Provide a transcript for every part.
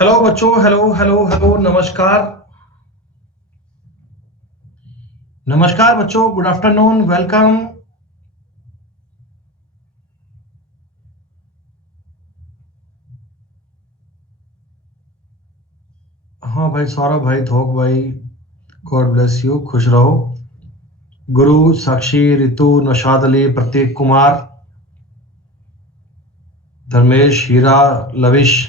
Hello बच्चों, hello hello hello, नमस्कार। नमस्कार बच्चों, गुड आफ्टरनून, वेलकम। हाँ भाई, सौरभ भाई, थोक भाई, गॉड ब्लेस यू, खुश रहो। गुरु, साक्षी, रितु, नौशाद अली, प्रतीक कुमार, धर्मेश, हीरा, लविश,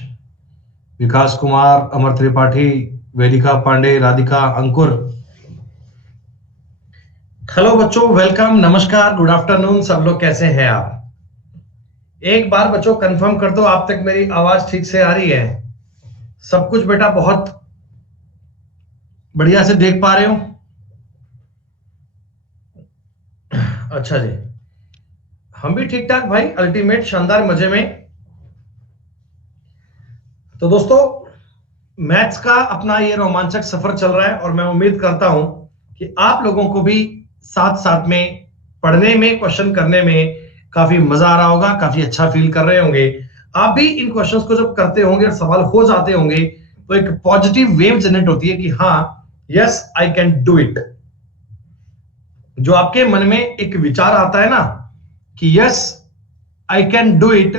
विकास कुमार, अमर त्रिपाठी, वेदिका पांडे, राधिका, अंकुर। हेलो बच्चों, वेलकम, नमस्कार, गुड आफ्टरनून। सब लोग कैसे हैं आप? एक बार बच्चों कंफर्म कर दो, आप तक मेरी आवाज ठीक से आ रही है? सब कुछ बेटा बहुत बढ़िया से देख पा रहे हो? अच्छा जी, हम भी ठीक ठाक भाई, अल्टीमेट, शानदार, मजे में। तो दोस्तों, मैथ्स का अपना ये रोमांचक सफर चल रहा है और मैं उम्मीद करता हूं कि आप लोगों को भी साथ साथ में पढ़ने में, क्वेश्चन करने में काफी मजा आ रहा होगा, काफी अच्छा फील कर रहे होंगे। आप भी इन क्वेश्चंस को जब करते होंगे और सवाल हो जाते होंगे तो एक पॉजिटिव वेव जनरेट होती है कि हाँ, yes I can do it. जो आपके मन में एक विचार आता है ना कि yes I can do it,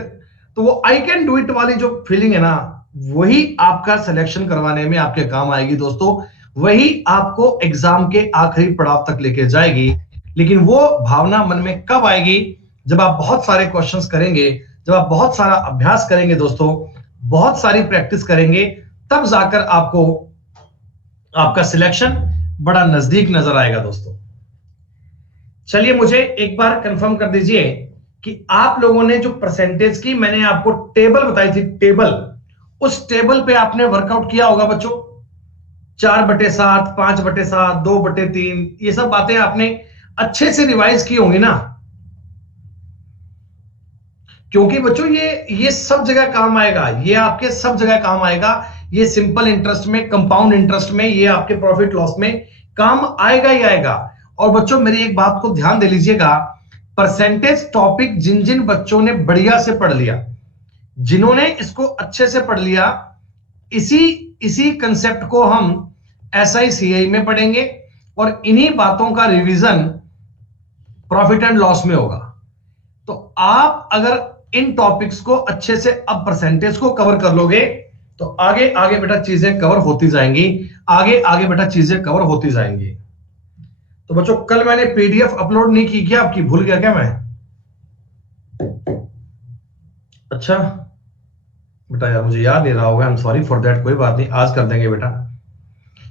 तो वो आई कैन डू इट वाली जो फीलिंग है ना, वही आपका सिलेक्शन करवाने में आपके काम आएगी दोस्तों। वही आपको एग्जाम के आखिरी पड़ाव तक लेके जाएगी। लेकिन वो भावना मन में कब आएगी? जब आप बहुत सारे क्वेश्चंस करेंगे, जब आप बहुत सारा अभ्यास करेंगे दोस्तों, बहुत सारी प्रैक्टिस करेंगे, तब जाकर आपको आपका सिलेक्शन बड़ा नजदीक नजर आएगा दोस्तों। चलिए, मुझे एक बार कंफर्म कर दीजिए कि आप लोगों ने जो परसेंटेज की मैंने आपको टेबल बताई थी, टेबल, उस टेबल पे आपने वर्कआउट किया होगा बच्चों। 4/7, 5/7, 2/3, ये सब बातें आपने अच्छे से रिवाइज की होंगी ना? क्योंकि बच्चों ये सब जगह काम आएगा, ये आपके सब जगह काम आएगा। ये सिंपल इंटरेस्ट में, कंपाउंड इंटरेस्ट में, ये आपके प्रॉफिट लॉस में काम आएगा ही आएगा। और बच्चों मेरी एक बात को ध्यान दे लीजिएगा, परसेंटेज टॉपिक जिन जिन बच्चों ने बढ़िया से पढ़ लिया, जिन्होंने इसको अच्छे से पढ़ लिया, इसी इसी कंसेप्ट को हम SICI में पढ़ेंगे और इन्हीं बातों का रिवीजन प्रॉफिट एंड लॉस में होगा। तो आप अगर इन टॉपिक्स को अच्छे से अब परसेंटेज को कवर कर लोगे तो आगे आगे बेटा चीजें कवर होती जाएंगी, आगे आगे बेटा चीजें कवर होती जाएंगी। तो बच्चों, कल मैंने PDF अपलोड नहीं की क्या आपकी? भूल गया क्या मैं? अच्छा बेटा, यार मुझे याद नहीं रहा होगा, I am sorry for that. कोई बात नहीं, आज कर देंगे बेटा।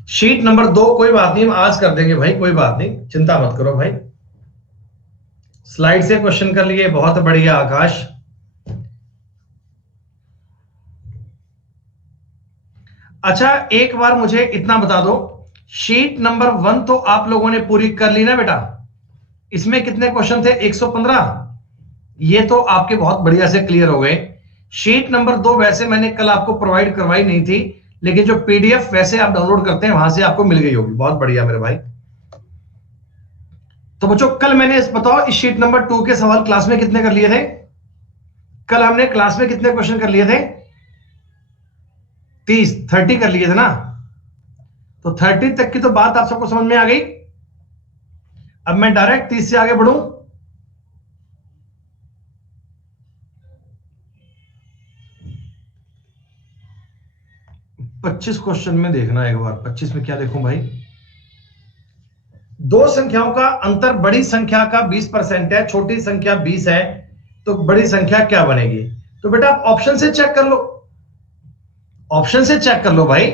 शीट नंबर 2, कोई बात नहीं, हम आज कर देंगे भाई, कोई बात नहीं, चिंता मत करो भाई। स्लाइड से क्वेश्चन कर लिए, बहुत बढ़िया आकाश। अच्छा, एक बार मुझे इतना बता दो, शीट नंबर 1 तो आप लोगों ने पूरी कर ली ना बेटा? इसमें कितने क्वेश्चन थे? 115। ये तो आपके बहुत बढ़िया से क्लियर हो गए। शीट नंबर 2 वैसे मैंने कल आपको प्रोवाइड करवाई नहीं थी, लेकिन जो PDF वैसे आप डाउनलोड करते हैं वहां से आपको मिल गई होगी। बहुत बढ़िया मेरे भाई। तो बच्चों, कल मैंने बताओ, इस शीट नंबर 2 के सवाल क्लास में कितने कर लिए थे? कल हमने क्लास में कितने क्वेश्चन कर लिए थे? 30 कर लिए थे ना? तो 30 तक की तो बात आप सबको समझ में आ गई। अब मैं डायरेक्ट 30 से आगे बढ़ूं। पच्चीस क्वेश्चन में देखना एक बार, 25 में क्या देखूं भाई? दो संख्याओं का अंतर बड़ी संख्या का 20% है, छोटी संख्या 20 है, तो बड़ी संख्या क्या बनेगी? तो बेटा आप ऑप्शन से चेक कर लो, ऑप्शन से चेक कर लो भाई।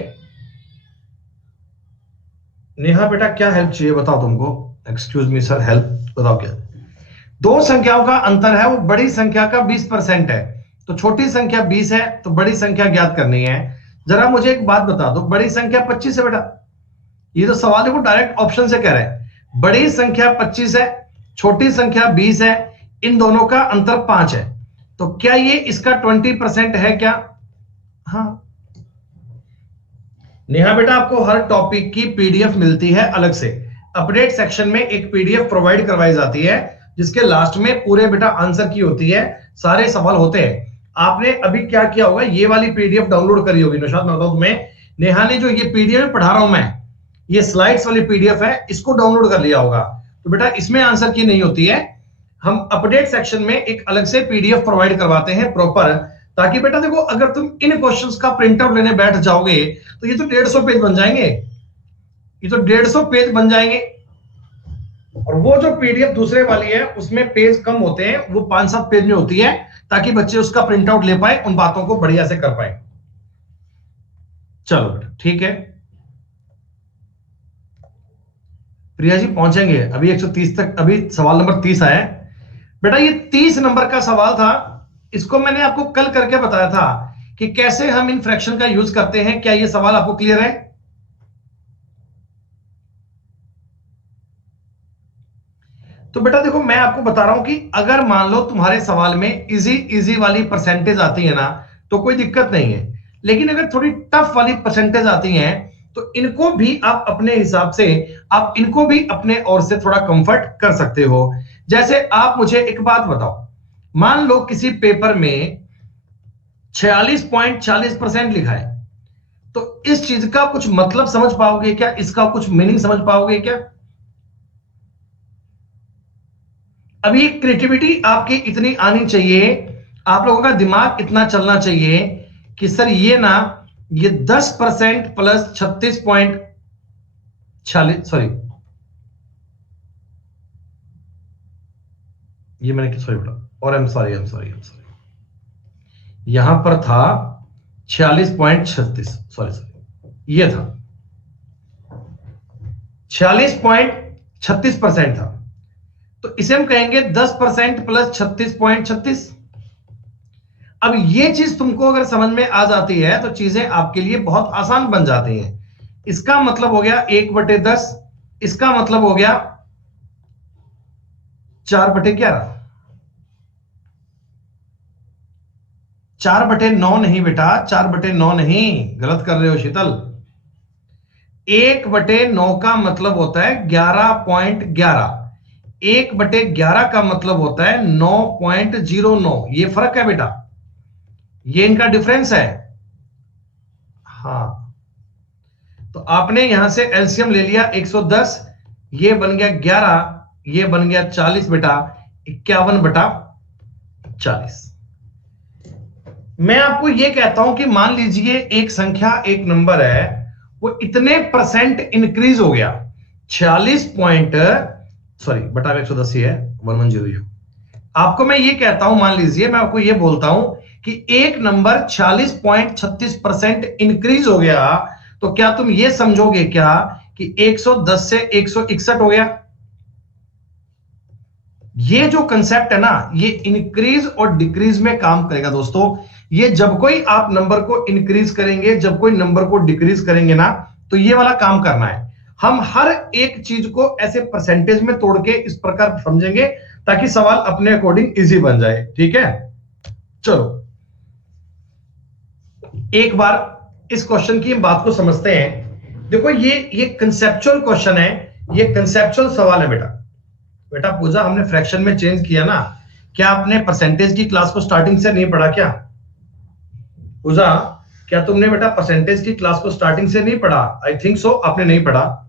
नेहा बेटा, क्या हेल्प चाहिए बताओ तुमको? एक्सक्यूज मी सर, हेल्प बताओ क्या? दो संख्याओं का अंतर है, वो बड़ी संख्या का 20% है, तो छोटी संख्या 20 है, तो बड़ी संख्या ज्ञात करनी है। जरा मुझे एक बात बता दो, बड़ी संख्या 25 है बेटा, ये तो सवाल है वो डायरेक्ट ऑप्शन से कह रहे हैं। बड़ी संख्या 25 है, छोटी संख्या 20 है, इन दोनों का अंतर 5 है, तो क्या ये इसका 20% है क्या? हाँ नेहा बेटा, आपको हर टॉपिक की PDF मिलती है अलग से। अपडेट सेक्शन में एक PDF प्रोवाइड करवाई जाती है जिसके लास्ट में पूरे बेटा आंसर की होती है, सारे सवाल होते हैं। आपने अभी क्या किया होगा, ये वाली पीडीएफ डाउनलोड करी होगी। निशाद मैं बताऊं तुम्हें, नेहा ने जो ये पीडीएफ पढ़ा रहा हूं मैं, ये स्लाइड्स वाली पीडीएफ है, इसको डाउनलोड कर लिया होगा। तो बेटा इसमें आंसर की नहीं होती है, हम अपडेट सेक्शन में एक अलग से पीडीएफ प्रोवाइड करवाते हैं प्रॉपर, ताकि बेटा देखो अगर तुम इन क्वेश्चंस का प्रिंट आउट लेने बैठ जाओगे तो ये तो 150 पेज बन जाएंगे, ये तो 150 पेज बन जाएंगे। और वो जो पीडीएफ दूसरे वाली है उसमें पेज कम होते हैं, वो 5-7 पेज में होती है, ताकि बच्चे उसका प्रिंट आउट ले पाए, उन बातों को बढ़िया से कर पाए। चलो बेटा ठीक है, प्रिया जी पहुंचेंगे अभी 130 तक, अभी सवाल नंबर 30 आया है। बेटा ये 30 नंबर का सवाल था, इसको मैंने आपको कल करके बताया था कि कैसे हम इन फ्रैक्शन का यूज करते हैं। क्या ये सवाल आपको क्लियर है? तो बेटा देखो मैं आपको बता रहा हूं कि अगर मान लो तुम्हारे सवाल में इजी इजी वाली परसेंटेज आती है ना, तो कोई दिक्कत नहीं है, लेकिन अगर थोड़ी टफ वाली परसेंटेज आती है तो इनको भी आप अपने हिसाब से, आप इनको भी अपने ओर से थोड़ा कंफर्ट कर सकते हो। जैसे आप मुझे एक बात बताओ, मान लो किसी पेपर में 46.40% लिखा है, तो इस चीज का कुछ मतलब समझ पाओगे क्या? इसका कुछ मीनिंग समझ पाओगे क्या? अभी क्रिएटिविटी आपकी इतनी आनी चाहिए, आप लोगों का दिमाग इतना चलना चाहिए कि सर ये ना, ये 10% प्लस 36.46, सॉरी ये मैंने सॉरी बेटा, और आई एम सॉरी, यहां पर था 46.36, सॉरी ये था 46.36% था, तो इसे हम कहेंगे 10% प्लस 36.36। अब ये चीज तुमको अगर समझ में आ जाती है तो चीजें आपके लिए बहुत आसान बन जाती हैं। इसका मतलब हो गया 1/10, इसका मतलब हो गया 4/11, 4/9 नहीं बेटा, 4/9 नहीं, गलत कर रहे हो शीतल। 1/9 का मतलब होता है 11.11, 1/11 का मतलब होता है 9.09, ये फर्क है बेटा, ये इनका डिफरेंस है। हाँ, तो आपने यहां से एलसीएम ले लिया 110, ये बन गया 11, ये बन गया 40 बेटा, 51/40। मैं आपको ये कहता हूं कि मान लीजिए एक संख्या, एक नंबर है, वो इतने परसेंट इंक्रीज हो गया, 46 पॉइंट, सॉरी बटा 110 ही है, 1100। आपको मैं ये कहता हूं, मान लीजिए मैं आपको ये बोलता हूं कि एक नंबर 46.36% इंक्रीज हो गया, तो क्या तुम ये समझोगे क्या कि 110 से 161 हो गया? ये जो कंसेप्ट है ना, ये इंक्रीज और डिक्रीज में काम करेगा दोस्तों। ये जब कोई आप नंबर को इंक्रीज करेंगे, जब कोई नंबर को डिक्रीज करेंगे ना, तो ये वाला काम करना है। हम हर एक चीज को ऐसे परसेंटेज में तोड़ के इस प्रकार समझेंगे ताकि सवाल अपने अकॉर्डिंग इजी बन जाए, ठीक है? चलो एक बार इस क्वेश्चन की बात को समझते हैं। देखो ये कंसेप्चुअल क्वेश्चन है, ये कंसेप्चुअल सवाल है बेटा। बेटा पूजा हमने फ्रैक्शन में चेंज किया ना, क्या आपने परसेंटेज की क्लास को स्टार्टिंग से नहीं पढ़ा क्या? पूजा क्या तुमने बेटा परसेंटेज की क्लास को स्टार्टिंग से नहीं पढ़ा? आई थिंक सो, आपने नहीं पढ़ा।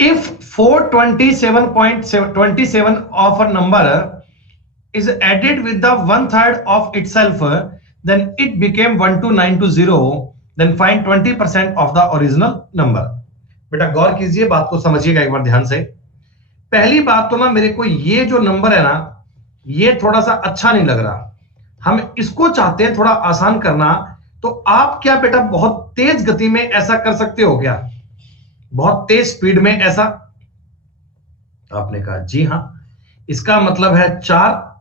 If 427.27 of a number is added with the 1/3 of itself, then it became 12920, then find 20% of the original number। बेटा गौर कीजिए, बात को समझिएगा एक बार ध्यान से। पहली बात तो ना, मेरे को ये जो नंबर है ना, ये थोड़ा सा अच्छा नहीं लग रहा, हम इसको चाहते हैं थोड़ा आसान करना। तो आप क्या बेटा बहुत तेज गति में ऐसा कर सकते हो क्या? बहुत तेज स्पीड में ऐसा? आपने कहा जी हां, इसका मतलब है 4।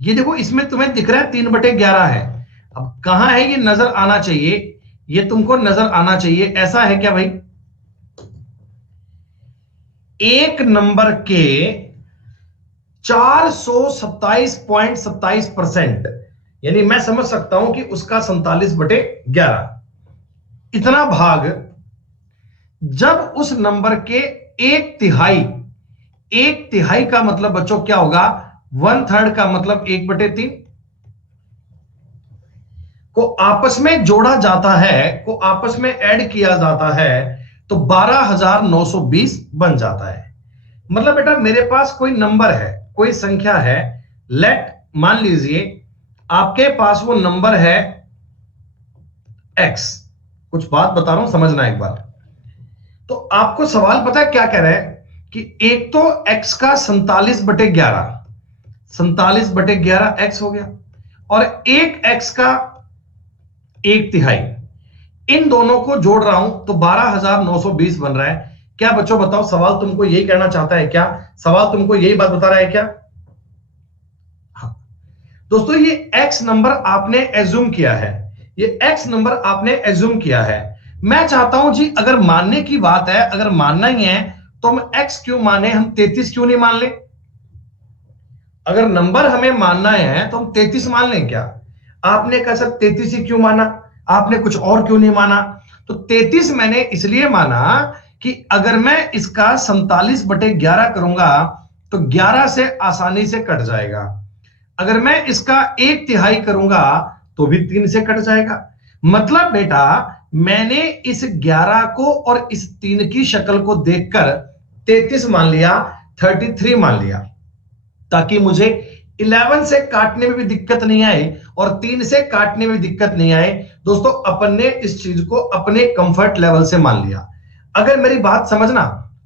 ये देखो इसमें तुम्हें दिख रहा है 3/11 है। अब कहां है ये नजर आना चाहिए, ये तुमको नजर आना चाहिए। ऐसा है क्या भाई? एक नंबर के 427.27%, यानी मैं समझ सकता हूं कि उसका 47/11 इतना भाग, जब उस नंबर के 1/3 का मतलब बच्चों क्या होगा? 1/3 का मतलब 1/3, को आपस में जोड़ा जाता है, को आपस में ऐड किया जाता है, तो 12,920 बन जाता है। मतलब बेटा मेरे पास कोई नंबर है, कोई संख्या है, लेट मान लीजिए आपके पास वो नंबर है x। कुछ बात बता रहा हूं, समझना एक बार। तो आपको सवाल पता है क्या कह रहा है कि एक तो x का 47/11, 47/11 x हो गया, और एक x का 1/3, इन दोनों को जोड़ रहा हूं तो 12,920 बन रहा है। क्या बच्चों बताओ, सवाल तुमको यही कहना चाहता है क्या? सवाल तुमको यही बात बता रहा है क्या? हाँ दोस्तों, ये x नंबर आपने एज्यूम किया है, ये x नंबर आपने एज्यूम किया है। मैं चाहता हूं जी, अगर मानने की बात है, अगर मानना ही है तो हम x क्यों माने, हम 33 क्यों नहीं मान ले? अगर नंबर हमें मानना है तो हम 33 मान लें क्या? आपने कहा सर 33 ही क्यों माना, आपने कुछ और क्यों नहीं माना? तो 33 मैंने इसलिए माना कि अगर मैं इसका 47/11 करूंगा तो 11 से आसानी से कट जाएगा। अगर मैं इसका 1/3 करूंगा तो भी 3 से कट जाएगा। मतलब बेटा मैंने इस 11 को और इस 3 की शक्ल को देखकर 33 मान लिया, 33 मान लिया, ताकि मुझे 11 से काटने में भी दिक्कत नहीं आए और 3 से काटने में भी दिक्कत नहीं आए। दोस्तों अपन ने इस चीज को अपने कंफर्ट लेवल से मान लिया। अगर मेरी बात समझना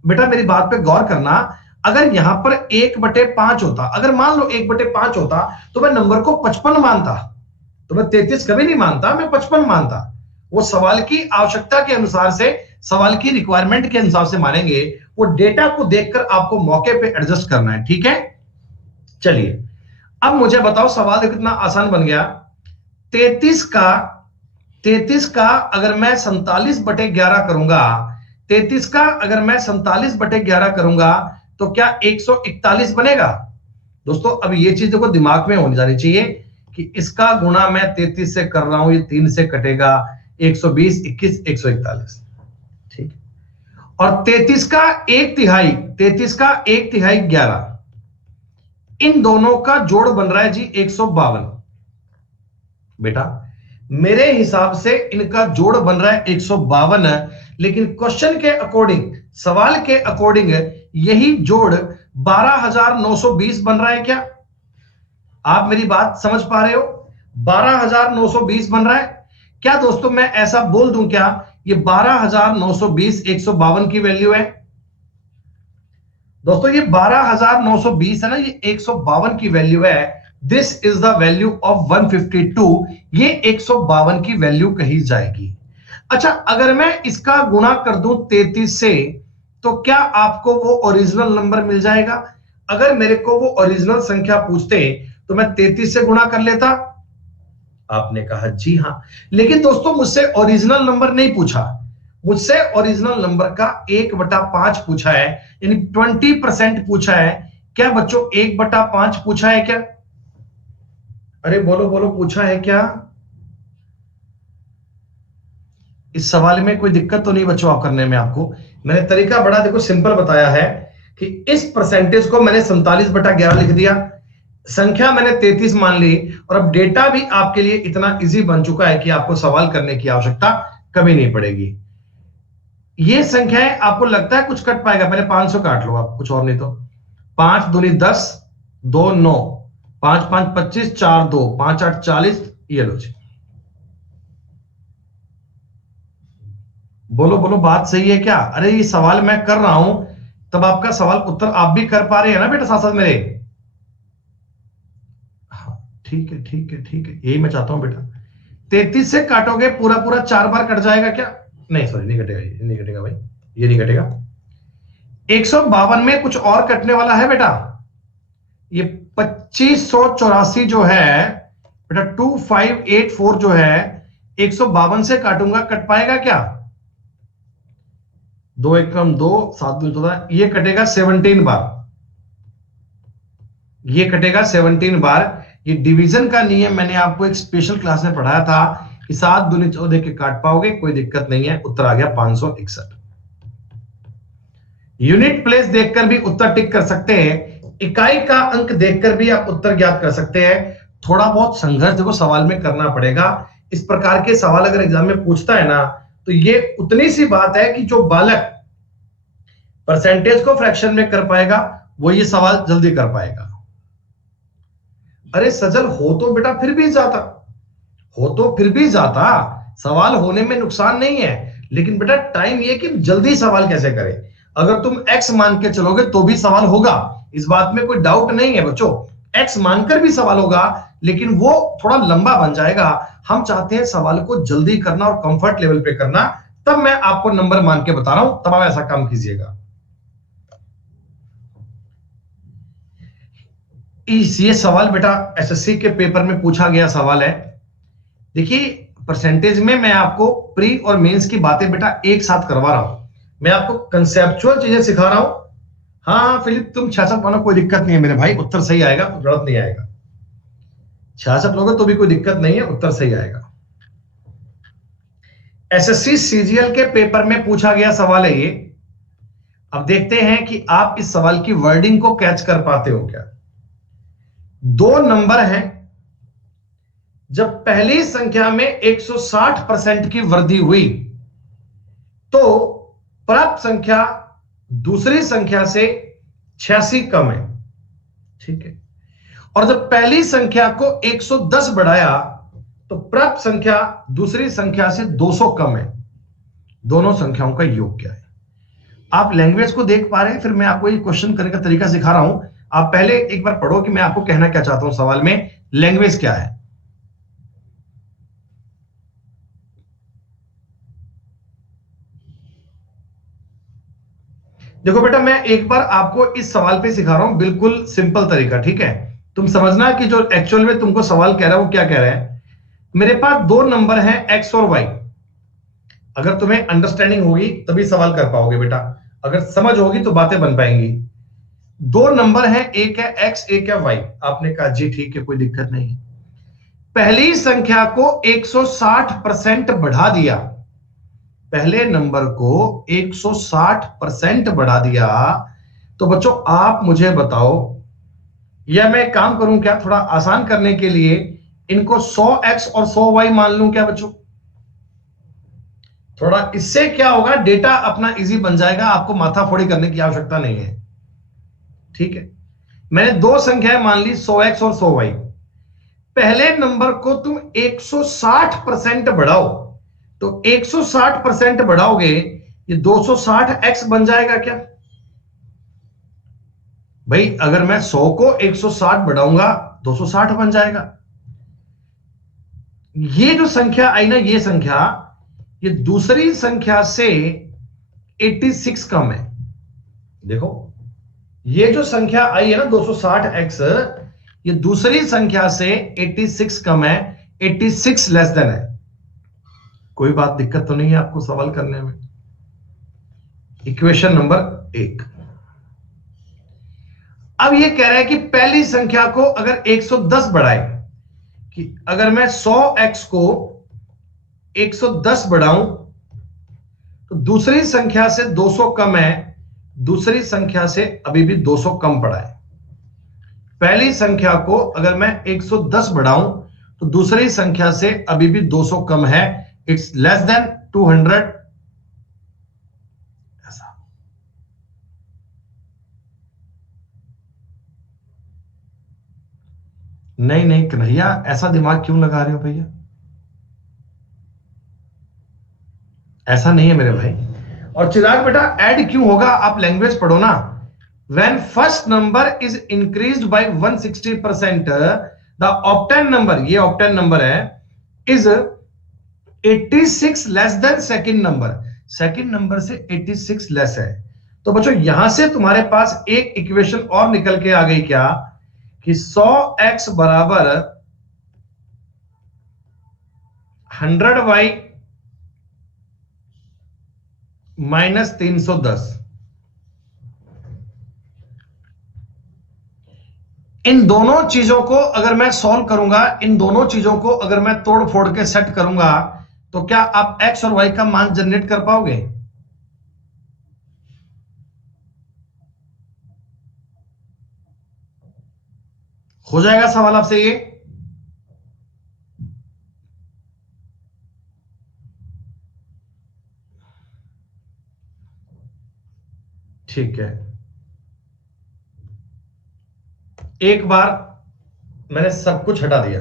बेटा, मेरी बात पे गौर करना, अगर यहां पर 1/5 होता, अगर मान लो 1/5 होता तो मैं नंबर को 55 मानता, तो मैं 33 कभी नहीं मानता, मैं 55 मानता। वो सवाल की आवश्यकता के अनुसार से, सवाल की रिक्वायरमेंट के अनुसार से मानेंगे। वो डेटा को देखकर आपको मौके पे एडजस्ट करना है, ठीक है? चलिए अब मुझे बताओ, सवाल कितना आसान बन गया। 33 का अगर मैं 47/11 करूंगा, 33 का अगर मैं 47/11 करूंगा तो क्या 141 बनेगा? दोस्तों अब ये चीज देखो दिमाग में होनी जानी चाहिए कि इसका गुणा मैं 33 से कर रहा हूं, ये 3 से कटेगा, 120, 21, 141, ठीक। और 33 का 1/3, 33 का 1/3 11, इन दोनों का जोड़ बन रहा है जी 152। बेटा मेरे हिसाब से इनका जोड़ बन रहा है 152, लेकिन क्वेश्चन के अकॉर्डिंग, सवाल के अकॉर्डिंग यही जोड़ 12,920 बन रहा है क्या? आप मेरी बात समझ पा रहे हो? 12,920 बन रहा है क्या? दोस्तों मैं ऐसा बोल दूं क्या, ये 12,920 152 की वैल्यू है? दोस्तों ये 12,920 है ना, ये 152 की वैल्यू है। This is the value of 152, ये 152 की वैल्यू कही जाएगी। अच्छा अगर मैं इसका गुणा कर दूं 33 से, तो क्या आपको वो ओरिजिनल नंबर मिल जाएगा? अगर मेरे को वो ओरिजिनल संख्या पूछते तो मैं 33 से गुणा कर लेता। आपने कहा जी हां, लेकिन दोस्तों मुझसे ओरिजिनल नंबर नहीं पूछा, मुझसे ओरिजिनल नंबर का 1/5 पूछा है, यानी 20% पूछा है। क्या बच्चों 1/5 पूछा है क्या? अरे बोलो बोलो, पूछा है क्या? इस सवाल में कोई दिक्कत तो नहीं बच्चों आप करने में? आपको मैंने तरीका बड़ा देखो सिंपल बताया है कि इस परसेंटेज को मैंने 47/11 लिख दिया, संख्या मैंने 33 मान ली, और अब डेटा भी आपके लिए इतना इजी बन चुका है कि आपको सवाल करने की आवश्यकता कभी नहीं पड़ेगी। ये संख्याएं आपको लगता है कुछ कट पाएगा? पहले 500 काट लो आप, कुछ और नहीं तो। 5 दूनी 10, 2 9, 5 5 25, 4 2, 5 8 40, ये लो जी। बोलो बोलो, बात सही है क्या? अरे ये सवाल मैं कर रहा हूं तब आपका सवाल उत्तर आप भी कर पा रहे हैं ना बेटा, साथ साथ मेरे? हाँ ठीक है ठीक है ठीक है, यही मैं चाहता हूं बेटा। 33 से काटोगे पूरा पूरा 4 बार कट जाएगा क्या? नहीं सॉरी, नहीं कटेगा, ये नहीं कटेगा भाई, ये नहीं कटेगा। 152 में कुछ और कटने वाला है बेटा, ये 2584 जो है बेटा, 2584 जो है, 152 से काटूंगा, कट पाएगा क्या? 2 1 2, 7 2 14, ये कटेगा 17 बार, ये कटेगा 17 बार। ये डिवीजन का नियम मैंने आपको एक स्पेशल क्लास में पढ़ाया था कि 7 दूनी 14 के काट पाओगे, कोई दिक्कत नहीं है। उत्तर आ गया 561। यूनिट प्लेस देखकर भी उत्तर टिक कर सकते हैं, इकाई का अंक देखकर भी आप उत्तर ज्ञात कर सकते हैं। थोड़ा बहुत संघर्ष देखो सवाल में करना पड़ेगा, इस प्रकार के सवाल अगर एग्जाम में पूछता है ना, तो ये उतनी सी बात है कि जो बालक परसेंटेज को फ्रैक्शन में कर पाएगा वो ये सवाल जल्दी कर पाएगा। अरे सजल हो तो बेटा फिर भी जाता, हो तो फिर भी जाता, सवाल होने में नुकसान नहीं है, लेकिन बेटा टाइम ये कि जल्दी सवाल कैसे करें। अगर तुम एक्स मान के चलोगे तो भी सवाल होगा, इस बात में कोई डाउट नहीं है बच्चों, एक्स मानकर भी सवाल होगा, लेकिन वो थोड़ा लंबा बन जाएगा। हम चाहते हैं सवाल को जल्दी करना और कंफर्ट लेवल पे करना, तब मैं आपको नंबर मान के बता रहा हूं, तब आप ऐसा काम कीजिएगा। ये सवाल बेटा एसएससी के पेपर में पूछा गया सवाल है। देखिए परसेंटेज में मैं आपको प्री और मेंस की बातें बेटा एक साथ करवा रहा हूं, मैं आपको कंसेप्चुअल चीजें सिखा रहा हूं। हाँ फिलिप तुम 66 मानो, कोई दिक्कत नहीं है मेरे भाई, उत्तर सही आएगा, गलत नहीं आएगा। 66 लोगे तो भी कोई दिक्कत नहीं है, उत्तर सही आएगा। एसएससी सीजीएल के पेपर में पूछा गया सवाल है ये। अब देखते हैं कि आप इस सवाल की वर्डिंग को कैच कर पाते हो क्या। दो नंबर हैं, जब पहली संख्या में 160% की वृद्धि हुई तो प्राप्त संख्या दूसरी संख्या से 86 कम है, ठीक है। और जब पहली संख्या को 110 बढ़ाया तो प्राप्त संख्या दूसरी संख्या से 200 कम है। दोनों संख्याओं का योग क्या है। आप लैंग्वेज को देख पा रहे हैं, फिर मैं आपको ये क्वेश्चन करने का तरीका सिखा रहा हूं। आप पहले एक बार पढ़ो कि मैं आपको कहना क्या चाहता हूं, सवाल में लैंग्वेज क्या है। देखो बेटा मैं एक बार आपको इस सवाल पे सिखा रहा हूं, बिल्कुल सिंपल तरीका, ठीक है। तुम समझना कि जो एक्चुअल में तुमको सवाल कह रहा है वो क्या कह रहा है। मेरे पास दो नंबर हैं एक्स और वाई, अगर तुम्हें अंडरस्टैंडिंग होगी तभी सवाल कर पाओगे बेटा, अगर समझ होगी तो बातें बन पाएंगी। दो नंबर हैं, एक है एक्स एक है वाई। आपने कहा जी ठीक है, कोई दिक्कत नहीं। पहली संख्या को 160% बढ़ा दिया, पहले नंबर को 160% बढ़ा दिया। तो बच्चों आप मुझे बताओ, या मैं काम करूं क्या, थोड़ा आसान करने के लिए इनको 100x और 100y मान लूं क्या बच्चों। थोड़ा इससे क्या होगा, डेटा अपना इजी बन जाएगा, आपको माथाफोड़ी करने की आवश्यकता नहीं है, ठीक है। मैंने दो संख्याएं मान ली 100x और 100y। पहले नंबर को तुम 160% बढ़ाओ, तो 160% बढ़ाओगे ये 260x बन जाएगा क्या भाई। अगर मैं 100 को 160 बढ़ाऊंगा 260 बन जाएगा। ये जो संख्या आई ना, ये संख्या, ये दूसरी संख्या से 86 कम है। देखो ये जो संख्या आई है ना 260x, ये दूसरी संख्या से 86 कम है, 86 लेस देन है। कोई बात दिक्कत तो नहीं है आपको सवाल करने में। Equation number 1। अब ये कह रहा है कि पहली संख्या को अगर 110 बढ़ाए, कि अगर मैं 100x को 110 बढ़ाऊं तो दूसरी संख्या से 200 कम है, दूसरी संख्या से अभी भी 200 कम पड़ा है। पहली संख्या को अगर मैं 110 बढ़ाऊं तो दूसरी संख्या से अभी भी 200 कम है, इट्स लेस देन 200। ऐसा नहीं नहीं कन्हैया, ऐसा दिमाग क्यों लगा रहे हो भैया, ऐसा नहीं है मेरे भाई। और चिराग बेटा ऐड क्यों होगा, आप लैंग्वेज पढ़ो ना। When first number is increased by 160%, the obtained number, ये ऑप्टेन नंबर है, is 86 less than second number, second number से 86 लेस है। तो बच्चों यहां से तुम्हारे पास एक इक्वेशन और निकल के आ गई क्या, कि 100x बराबर 100y माइनस 310। इन दोनों चीजों को अगर मैं सॉल्व करूंगा, इन दोनों चीजों को अगर मैं तोड़ फोड़ के सेट करूंगा, तो क्या आप x और y का मान जनरेट कर पाओगे। हो जाएगा सवाल आपसे ये। ठीक है, एक बार मैंने सब कुछ हटा दिया,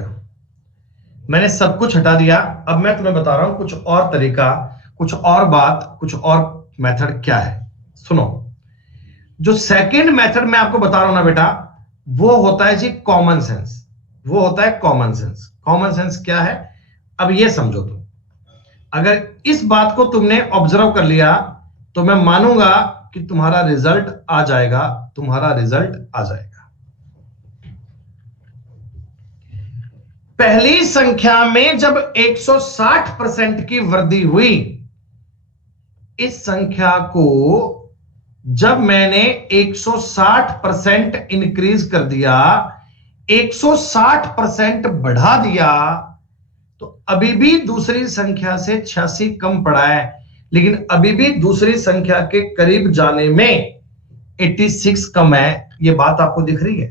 मैंने सब कुछ हटा दिया। अब मैं तुम्हें बता रहा हूं कुछ और तरीका, कुछ और बात, कुछ और मेथड क्या है। सुनो, जो सेकंड मेथड मैं आपको बता रहा हूं ना बेटा, वो होता है जी कॉमन सेंस। वो होता है कॉमन सेंस। कॉमन सेंस क्या है, अब ये समझो तुम। अगर इस बात को तुमने ऑब्जर्व कर लिया तो मैं मानूंगा कि तुम्हारा रिजल्ट आ जाएगा, तुम्हारा रिजल्ट आ जाएगा। पहली संख्या में जब 160% की वृद्धि हुई, इस संख्या को जब मैंने 160% इंक्रीज कर दिया, 160% बढ़ा दिया, तो अभी भी दूसरी संख्या से 86 कम पड़ा है, लेकिन अभी भी दूसरी संख्या के करीब जाने में 86 कम है। यह बात आपको दिख रही है?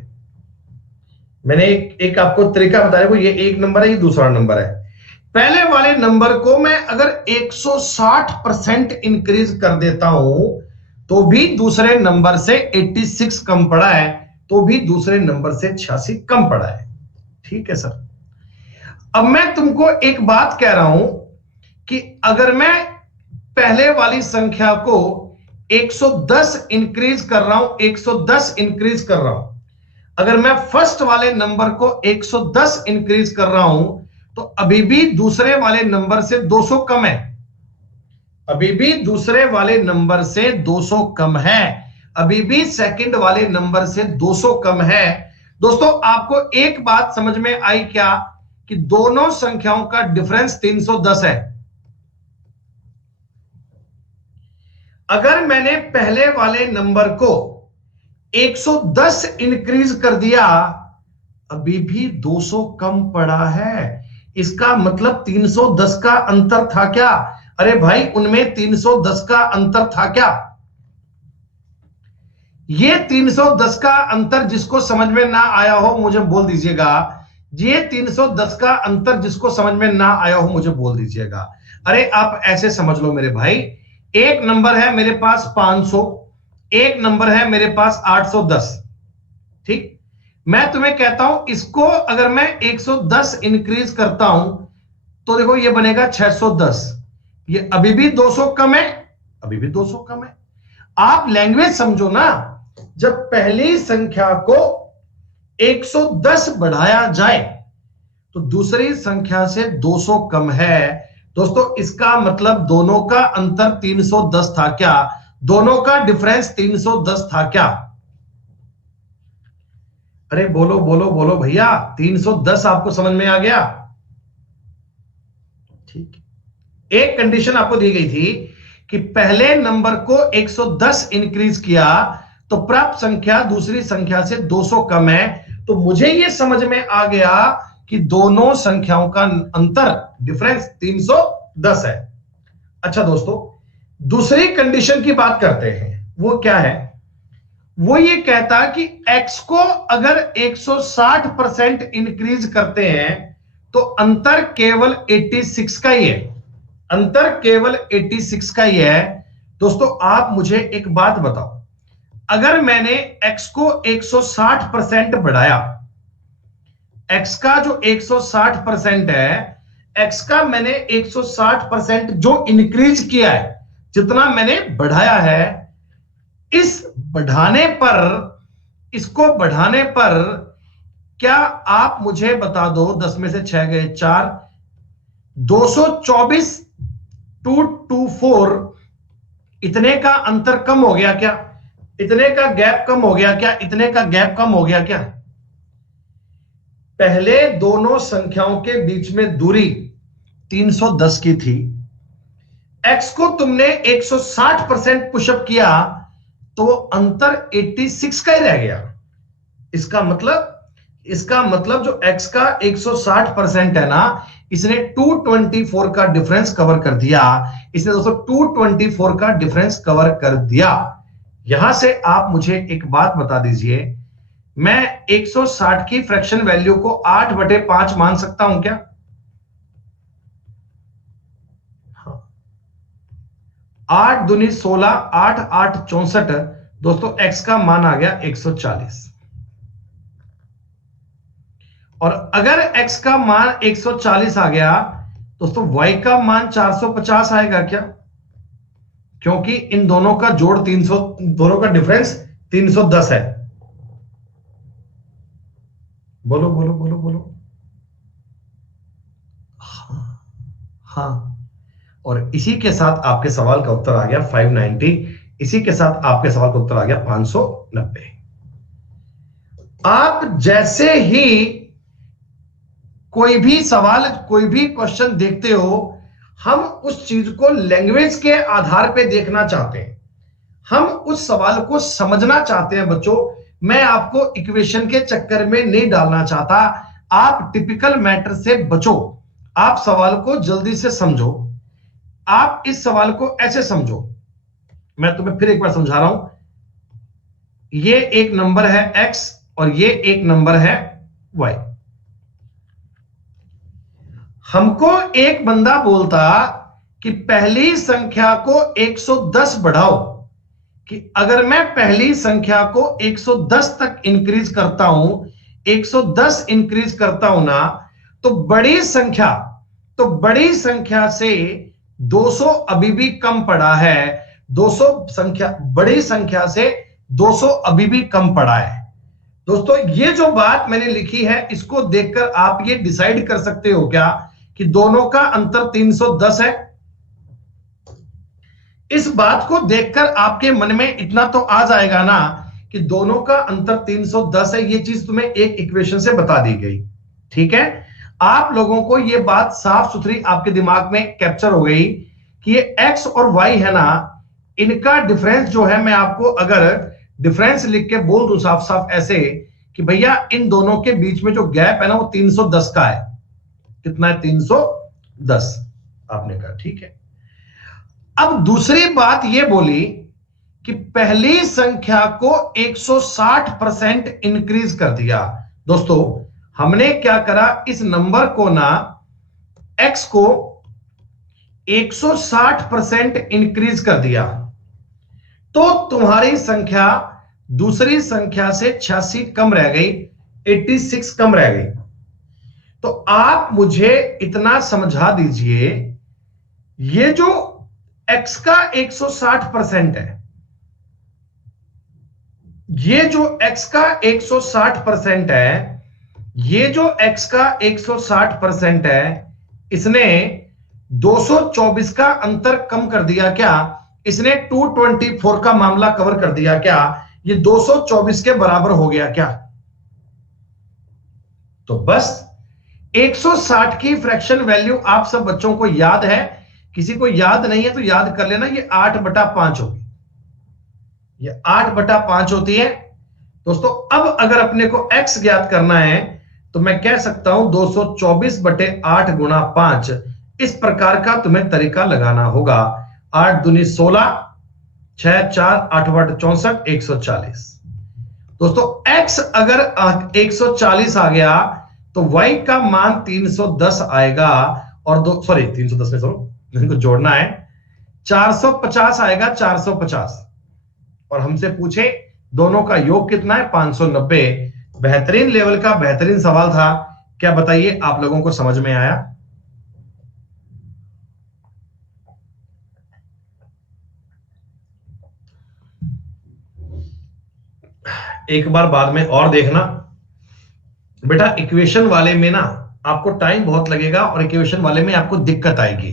मैंने एक आपको तरीका बताया, वो ये एक नंबर है, ये दूसरा नंबर है। पहले वाले नंबर को मैं अगर 160% इंक्रीज कर देता हूं तो भी दूसरे नंबर से 86 कम पड़ा है, तो भी दूसरे नंबर से 86 कम पड़ा है। ठीक है सर। अब मैं तुमको एक बात कह रहा हूं कि अगर मैं पहले वाली संख्या को 110 इंक्रीज कर रहा हूं, 110 इंक्रीज कर रहा हूं, अगर मैं फर्स्ट वाले नंबर को 110 इंक्रीज कर रहा हूं तो अभी भी दूसरे वाले नंबर से 200 कम है, अभी भी दूसरे वाले नंबर से 200 कम है, अभी भी सेकंड वाले नंबर से 200 कम है। दोस्तों, आपको एक बात समझ में आई क्या, कि दोनों संख्याओं का डिफरेंस 310 है। अगर मैंने पहले वाले नंबर को 110 इंक्रीज कर दिया, अभी भी 200 कम पड़ा है। इसका मतलब 310 का अंतर था क्या? अरे भाई, उनमें 310 का अंतर था क्या? ये 310 का अंतर जिसको समझ में ना आया हो मुझे बोल दीजिएगा। ये 310 का अंतर जिसको समझ में ना आया हो मुझे बोल दीजिएगा। अरे आप ऐसे समझ लो मेरे भाई, एक नंबर है मेरे पास 500, एक नंबर है मेरे पास 810। ठीक, मैं तुम्हें कहता हूं इसको अगर मैं 110 इंक्रीज करता हूं तो देखो ये बनेगा 610। ये अभी भी 200 कम है, अभी भी 200 कम है। आप लैंग्वेज समझो ना, जब पहली संख्या को 110 बढ़ाया जाए तो दूसरी संख्या से 200 कम है। दोस्तों, इसका मतलब दोनों का अंतर 310 था क्या? दोनों का डिफरेंस 310 था क्या? अरे बोलो बोलो बोलो भैया, 310 आपको समझ में आ गया? ठीक, एक कंडीशन आपको दी गई थी कि पहले नंबर को 110 इंक्रीज किया तो प्राप्त संख्या दूसरी संख्या से 200 कम है। तो मुझे यह समझ में आ गया कि दोनों संख्याओं का अंतर डिफरेंस 310 है। अच्छा दोस्तों, दूसरी कंडीशन की बात करते हैं। वो क्या है? वो ये कहता कि x को अगर 160% इंक्रीज करते हैं तो अंतर केवल 86 का ही है, अंतर केवल 86 का ही है। दोस्तों, आप मुझे एक बात बताओ, अगर मैंने x को 160% बढ़ाया, x का जो 160% है, x का मैंने 160% जो इंक्रीज किया है, जितना मैंने बढ़ाया है, इस बढ़ाने पर, इसको बढ़ाने पर क्या आप मुझे बता दो, 10 में से 6 गए 4, 224 टू 24, इतने का अंतर कम हो गया क्या? इतने का गैप कम हो गया क्या? इतने का गैप कम हो गया क्या? पहले दोनों संख्याओं के बीच में दूरी 310 की थी, x को तुमने 160% पुशअप किया तो अंतर 86 का ही रह गया। इसका मतलब जो x का 160% है ना, इसने 224 का डिफरेंस कवर कर दिया। इसने दोस्तों 224 का डिफरेंस कवर कर दिया। यहां से आप मुझे एक बात बता दीजिए, मैं 160 की फ्रैक्शन वैल्यू को 8/5 मान सकता हूं क्या? 8 दूनी 16, 8 8 64, दोस्तों x का मान आ गया 140, और अगर x का मान 140 आ गया दोस्तों y का मान 450 आएगा क्या? क्योंकि इन दोनों का जोड़ 300, दोनों का डिफरेंस 310 है। बोलो बोलो बोलो बोलो। हाँ, और इसी के साथ आपके सवाल का उत्तर आ गया 590। इसी के साथ आपके सवाल का उत्तर आ गया 590। आप जैसे ही कोई भी सवाल, कोई भी क्वेश्चन देखते हो, हम उस चीज को लैंग्वेज के आधार पे देखना चाहते हैं, हम उस सवाल को समझना चाहते हैं बच्चों। मैं आपको इक्वेशन के चक्कर में नहीं डालना चाहता। आप टिपिकल मैटर से बचो, आप सवाल को जल्दी से समझो। आप इस सवाल को ऐसे समझो, मैं तुम्हें फिर एक बार समझा रहा हूं। ये एक नंबर है x और ये एक नंबर है y। हमको एक बंदा बोलता कि पहली संख्या को 110 बढ़ाओ, कि अगर मैं पहली संख्या को 110 तक इंक्रीज करता हूं, 110 इंक्रीज करता हूं ना, तो बड़ी संख्या से 200 अभी भी कम पड़ा है। 200 संख्या, बड़ी संख्या से 200 अभी भी कम पड़ा है। दोस्तों ये जो बात मैंने लिखी है, इसको देखकर आप ये डिसाइड कर सकते हो क्या कि दोनों का अंतर 310 है? इस बात को देखकर आपके मन में इतना तो आ जाएगा ना कि दोनों का अंतर 310 है। ये चीज तुम्हें एक इक्वेशन से बता दी गई, ठीक है? आप लोगों को ये बात साफ सुथरी आपके दिमाग में कैप्चर हो गई कि ये x और y है ना, इनका डिफरेंस जो है, मैं आपको अगर डिफरेंस लिख के बोल दूं साफ साफ ऐसे कि भैया इन दोनों के बीच में जो गैप है ना, वो 310 का है। कितना है? 310। आपने कहा ठीक है। अब दूसरी बात ये बोली कि पहली संख्या को 160% इंक्रीज कर दिया। दोस्तों हमने क्या करा, इस नंबर को ना, x को 160% इंक्रीज कर दिया, तो तुम्हारी संख्या दूसरी संख्या से 86 कम रह गई, 86 कम रह गई। तो आप मुझे इतना समझा दीजिए, ये जो x का 160% है, ये जो x का 160% है, ये जो x का 160% है, इसने 224 का अंतर कम कर दिया क्या? इसने 224 का मामला कवर कर दिया क्या? ये 224 के बराबर हो गया क्या? तो बस 160 की फ्रैक्शन वैल्यू आप सब बच्चों को याद है। किसी को याद नहीं है तो याद कर लेना, ये 8/5 होगी, ये 8/5 होती है। दोस्तों अब अगर अपने को x ज्ञात करना है तो मैं कह सकता हूं 224/8 गुणा 5। इस प्रकार का तुम्हें तरीका लगाना होगा। 8 दूनी 16, 6 4 8 8 64, 140। दोस्तों x अगर 140 आ गया तो y का मान 310 आएगा, और 310 में चलो इनको जोड़ना है, 450 आएगा, 450। और हमसे पूछे दोनों का योग कितना है? 590। बेहतरीन लेवल का बेहतरीन सवाल था। क्या बताइए आप लोगों को समझ में आया? एक बार बाद में और देखना बेटा, इक्वेशन वाले में ना आपको टाइम बहुत लगेगा और इक्वेशन वाले में आपको दिक्कत आएगी,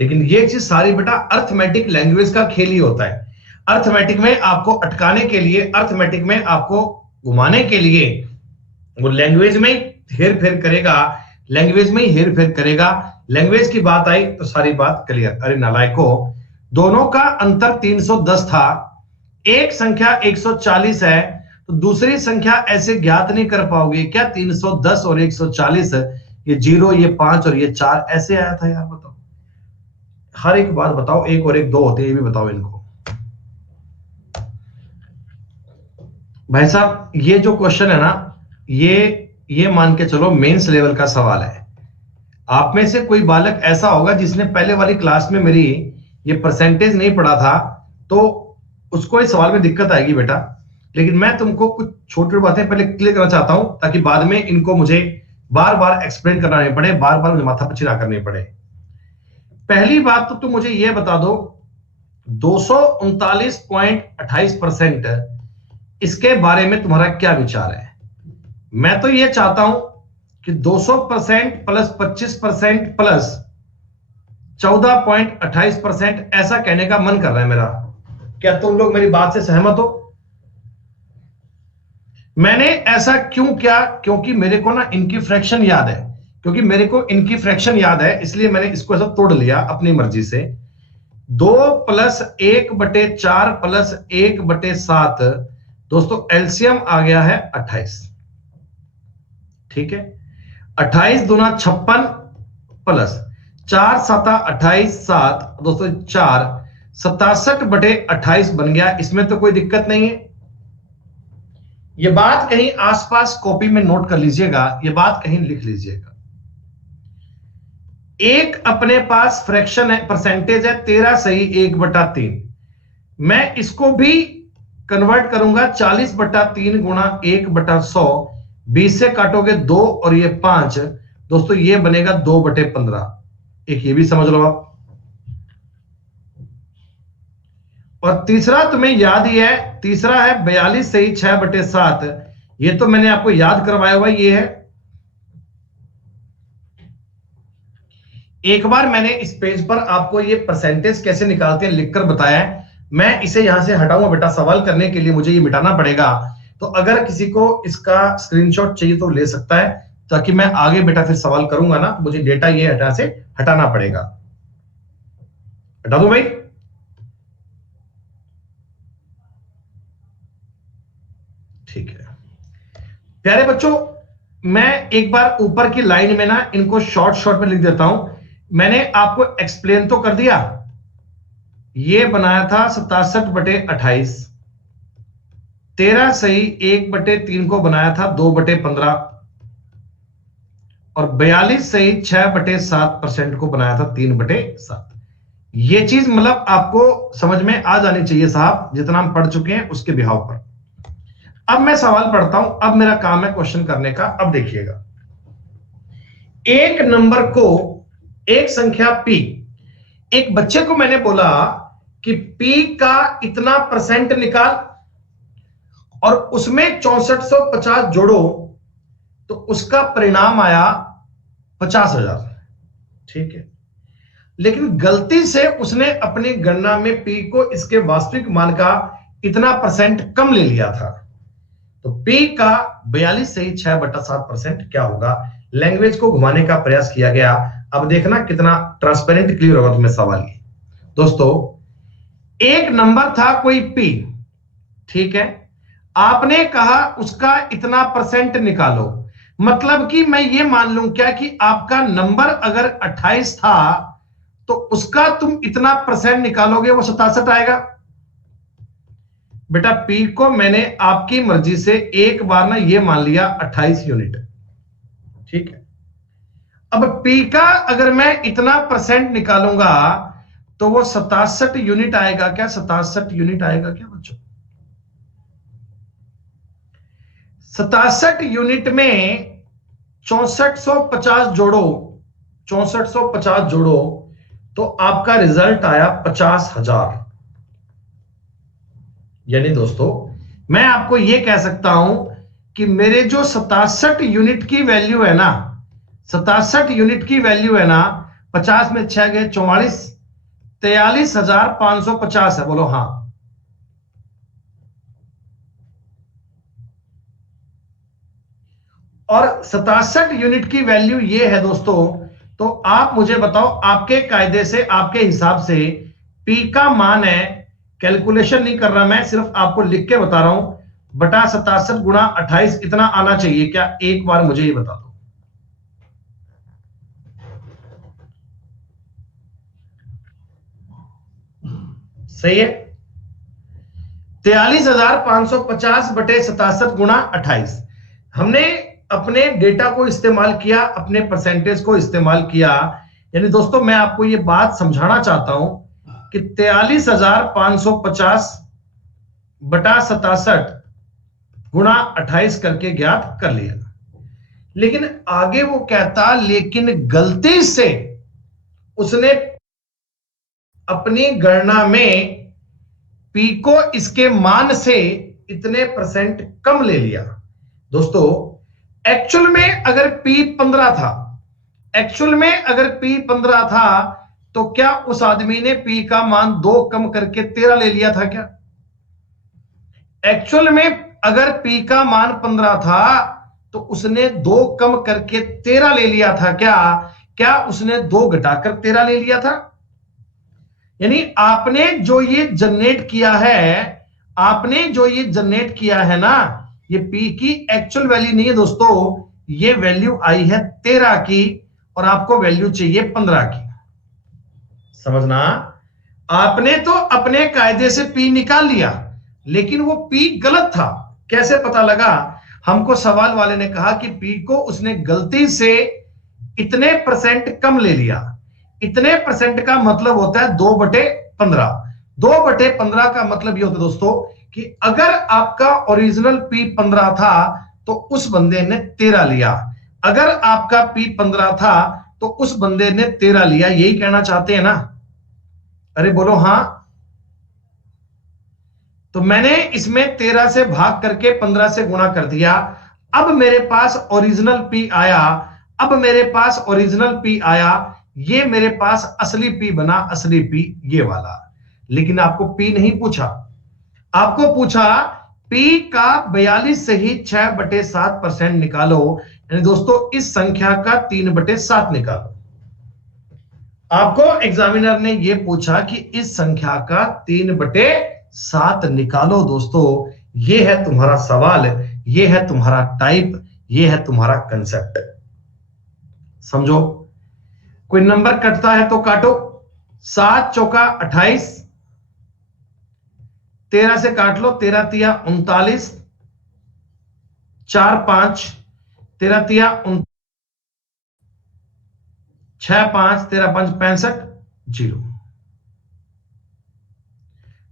लेकिन ये चीज सारी बेटा अर्थमेटिक लैंग्वेज का खेल ही होता है। अर्थमेटिक में आपको अटकाने के लिए, अर्थमेटिक में आपको घुमाने के लिए वो लैंग्वेज में हेर फेर करेगा, लैंग्वेज में ही हेर फेर करेगा। लैंग्वेज की बात आई तो सारी बात क्लियर। अरे नालायको, दोनों का अंतर 310 था, एक संख्या 140 है, तो दूसरी संख्या ऐसे ज्ञात नहीं कर पाओगे क्या? 310 और 140, ये 0, ये 5 और ये 4 ऐसे आया था यार? बताओ, हर एक बात बताओ, 1 और 1 2 होते हैं, ये भी बताओ इनको। भाई साहब ये जो क्वेश्चन है ना, ये मान के चलो मेंस लेवल का सवाल है। आप में से कोई बालक ऐसा होगा जिसने पहले वाली क्लास में मेरी ये परसेंटेज नहीं पढ़ा था, तो उसको इस सवाल में दिक्कत आएगी बेटा, लेकिन मैं तुमको कुछ छोटी बातें पहले क्लियर करना चाहता हूं ताकि बाद में इनको मुझे बार बार एक्सप्लेन करना नहीं पड़े, बार बार मुझे माथा पच्ची ना करनी पड़े। पहली बात तो तुम मुझे यह बता दो, 239.28% इसके बारे में तुम्हारा क्या विचार है? मैं तो यह चाहता हूं कि 200% प्लस 25% प्लस 14.28% ऐसा कहने का मन कर रहा है मेरा। क्या तुम लोग मेरी बात से सहमत हो? मैंने ऐसा क्यों किया? क्योंकि मेरे को ना इनकी फ्रैक्शन याद है, इसलिए मैंने इसको ऐसा तोड़ लिया अपनी मर्जी से। 2 प्लस 1/4 प्लस 1/7, दोस्तों एलसीएम आ गया है 28। ठीक है, 28 दूना 56 प्लस 4 7 28 7, दोस्तों 4 67/28 बन गया। इसमें तो कोई दिक्कत नहीं है। ये बात कहीं आसपास कॉपी में नोट कर लीजिएगा, ये बात कहीं लिख लीजिएगा। एक अपने पास फ्रैक्शन है, परसेंटेज है 13 सही 1/3। मैं इसको भी कन्वर्ट करूंगा 40/3 गुणा 1/100। 20 से काटोगे 2 और ये 5, दोस्तों ये बनेगा 2/15। एक ये भी समझ लो आप। और तीसरा तुम्हें याद ही है, तीसरा है 42 सही 6/7। ये तो मैंने आपको याद करवाया हुआ ये है। एक बार मैंने इस पेज पर आपको ये परसेंटेज कैसे निकालते हैं लिखकर बताया है। मैं इसे यहां से हटाऊंगा बेटा, सवाल करने के लिए मुझे ये मिटाना पड़ेगा। तो अगर किसी को इसका स्क्रीनशॉट चाहिए तो ले सकता है, ताकि मैं आगे बेटा फिर सवाल करूंगा ना, मुझे डेटा ये हटाना पड़ेगा। हटा दो भाई। ठीक है प्यारे बच्चों, मैं एक बार ऊपर की लाइन में ना इनको शॉर्ट में लिख देता हूं। मैंने आपको एक्सप्लेन तो कर दिया। ये बनाया था 67/28, 13 सही 1/3 को बनाया था 2/15, और 42 सही 6/7% को बनाया था 3/7। ये चीज मतलब आपको समझ में आ जानी चाहिए साहब, जितना हम पढ़ चुके हैं उसके बिहाव पर। अब मैं सवाल पढ़ता हूं, अब मेरा काम है क्वेश्चन करने का। अब देखिएगा, एक नंबर को, एक संख्या p, एक बच्चे को मैंने बोला कि p का इतना परसेंट निकाल और उसमें 6450 जोड़ो, तो उसका परिणाम आया 50,000। ठीक है, लेकिन गलती से उसने अपनी गणना में p को इसके वास्तविक मान का इतना परसेंट कम ले लिया था। तो p का 42 सही 6/7% क्या होगा? लैंग्वेज को घुमाने का प्रयास किया गया। अब देखना कितना ट्रांसपेरेंट क्लियर होगा तुम्हें सवाल ये। दोस्तों, एक नंबर था कोई p, ठीक है, आपने कहा उसका इतना परसेंट निकालो। मतलब कि मैं ये मान लूं क्या कि आपका नंबर अगर 28 था तो उसका तुम इतना परसेंट निकालोगे, वो 67 आएगा। बेटा p को मैंने आपकी मर्जी से एक बार ना ये मान लिया 28 यूनिट। ठीक है, अब p का अगर मैं इतना परसेंट निकालूंगा तो वो 67 यूनिट आएगा क्या? 67 यूनिट आएगा क्या बच्चों? 67 यूनिट में 6450 जोड़ो, 6450 जोड़ो तो आपका रिजल्ट आया 50,000। यानी दोस्तों, मैं आपको यह कह सकता हूं कि मेरे जो 67 यूनिट की वैल्यू है ना, 67 यूनिट की वैल्यू है ना, 50 में 6 गए 44, 43,550 है। बोलो हाँ। और 67 यूनिट की वैल्यू ये है दोस्तों। तो आप मुझे बताओ, आपके कायदे से, आपके हिसाब से p का मान है, कैलकुलेशन नहीं कर रहा मैं, सिर्फ आपको लिख के बता रहा हूं, बटा 67 गुणा 28 इतना आना चाहिए क्या? एक बार मुझे ये बता दो। सही है, 43,550 बटे 67 गुणा 28। हमने अपने डेटा को इस्तेमाल किया, अपने परसेंटेज को इस्तेमाल किया। यानी दोस्तों, मैं आपको ये बात समझाना चाहता हूं कि 43,550 बटा 67 गुणा 28 करके ज्ञात कर लिया। लेकिन आगे वो कहता लेकिन गलती से उसने अपनी गणना में पी को इसके मान से इतने परसेंट कम ले लिया। दोस्तों एक्चुअल में अगर पी 15 था, एक्चुअल में अगर पी 15 था तो क्या उस आदमी ने पी का मान 2 कम करके 13 ले लिया था क्या? एक्चुअल में अगर पी का मान 15 था तो उसने 2 कम करके 13 ले लिया था क्या? क्या उसने 2 घटाकर 13 ले लिया था? यानी आपने जो ये जनरेट किया है, आपने जो ये जनरेट किया है ना, ये पी की एक्चुअल वैल्यू नहीं है दोस्तों, ये वैल्यू आई है 13 की और आपको वैल्यू चाहिए 15 की। समझना, आपने तो अपने कायदे से पी निकाल लिया लेकिन वो पी गलत था। कैसे पता लगा? हमको सवाल वाले ने कहा कि पी को उसने गलती से इतने परसेंट कम ले लिया। इतने परसेंट का मतलब होता है 2/15। 2/15 का मतलब ये होता है दोस्तों कि अगर आपका ओरिजिनल पी 15 था तो उस बंदे ने 13 लिया, अगर आपका पी 15 था तो उस बंदे ने 13 लिया। यही कहना चाहते हैं ना? अरे बोलो हां। तो मैंने इसमें 13 से भाग करके 15 से गुणा कर दिया। अब मेरे पास ओरिजिनल पी आया, अब मेरे पास ओरिजिनल पी आया, ये मेरे पास असली पी बना, असली पी ये वाला। लेकिन आपको पी नहीं पूछा, आपको पूछा पी का 42 से ही 6/7% निकालो। यानी दोस्तों इस संख्या का 3/7 निकालो। आपको एग्जामिनर ने यह पूछा कि इस संख्या का 3/7 निकालो। दोस्तों ये है तुम्हारा सवाल, ये है तुम्हारा टाइप, ये है तुम्हारा कंसेप्ट। समझो, कोई नंबर कटता है तो काटो। 7 चौका 28, 13 से काट लो, 13 तिया 39, 4 5, 13 तिया 6 5, 13 5 65, 0।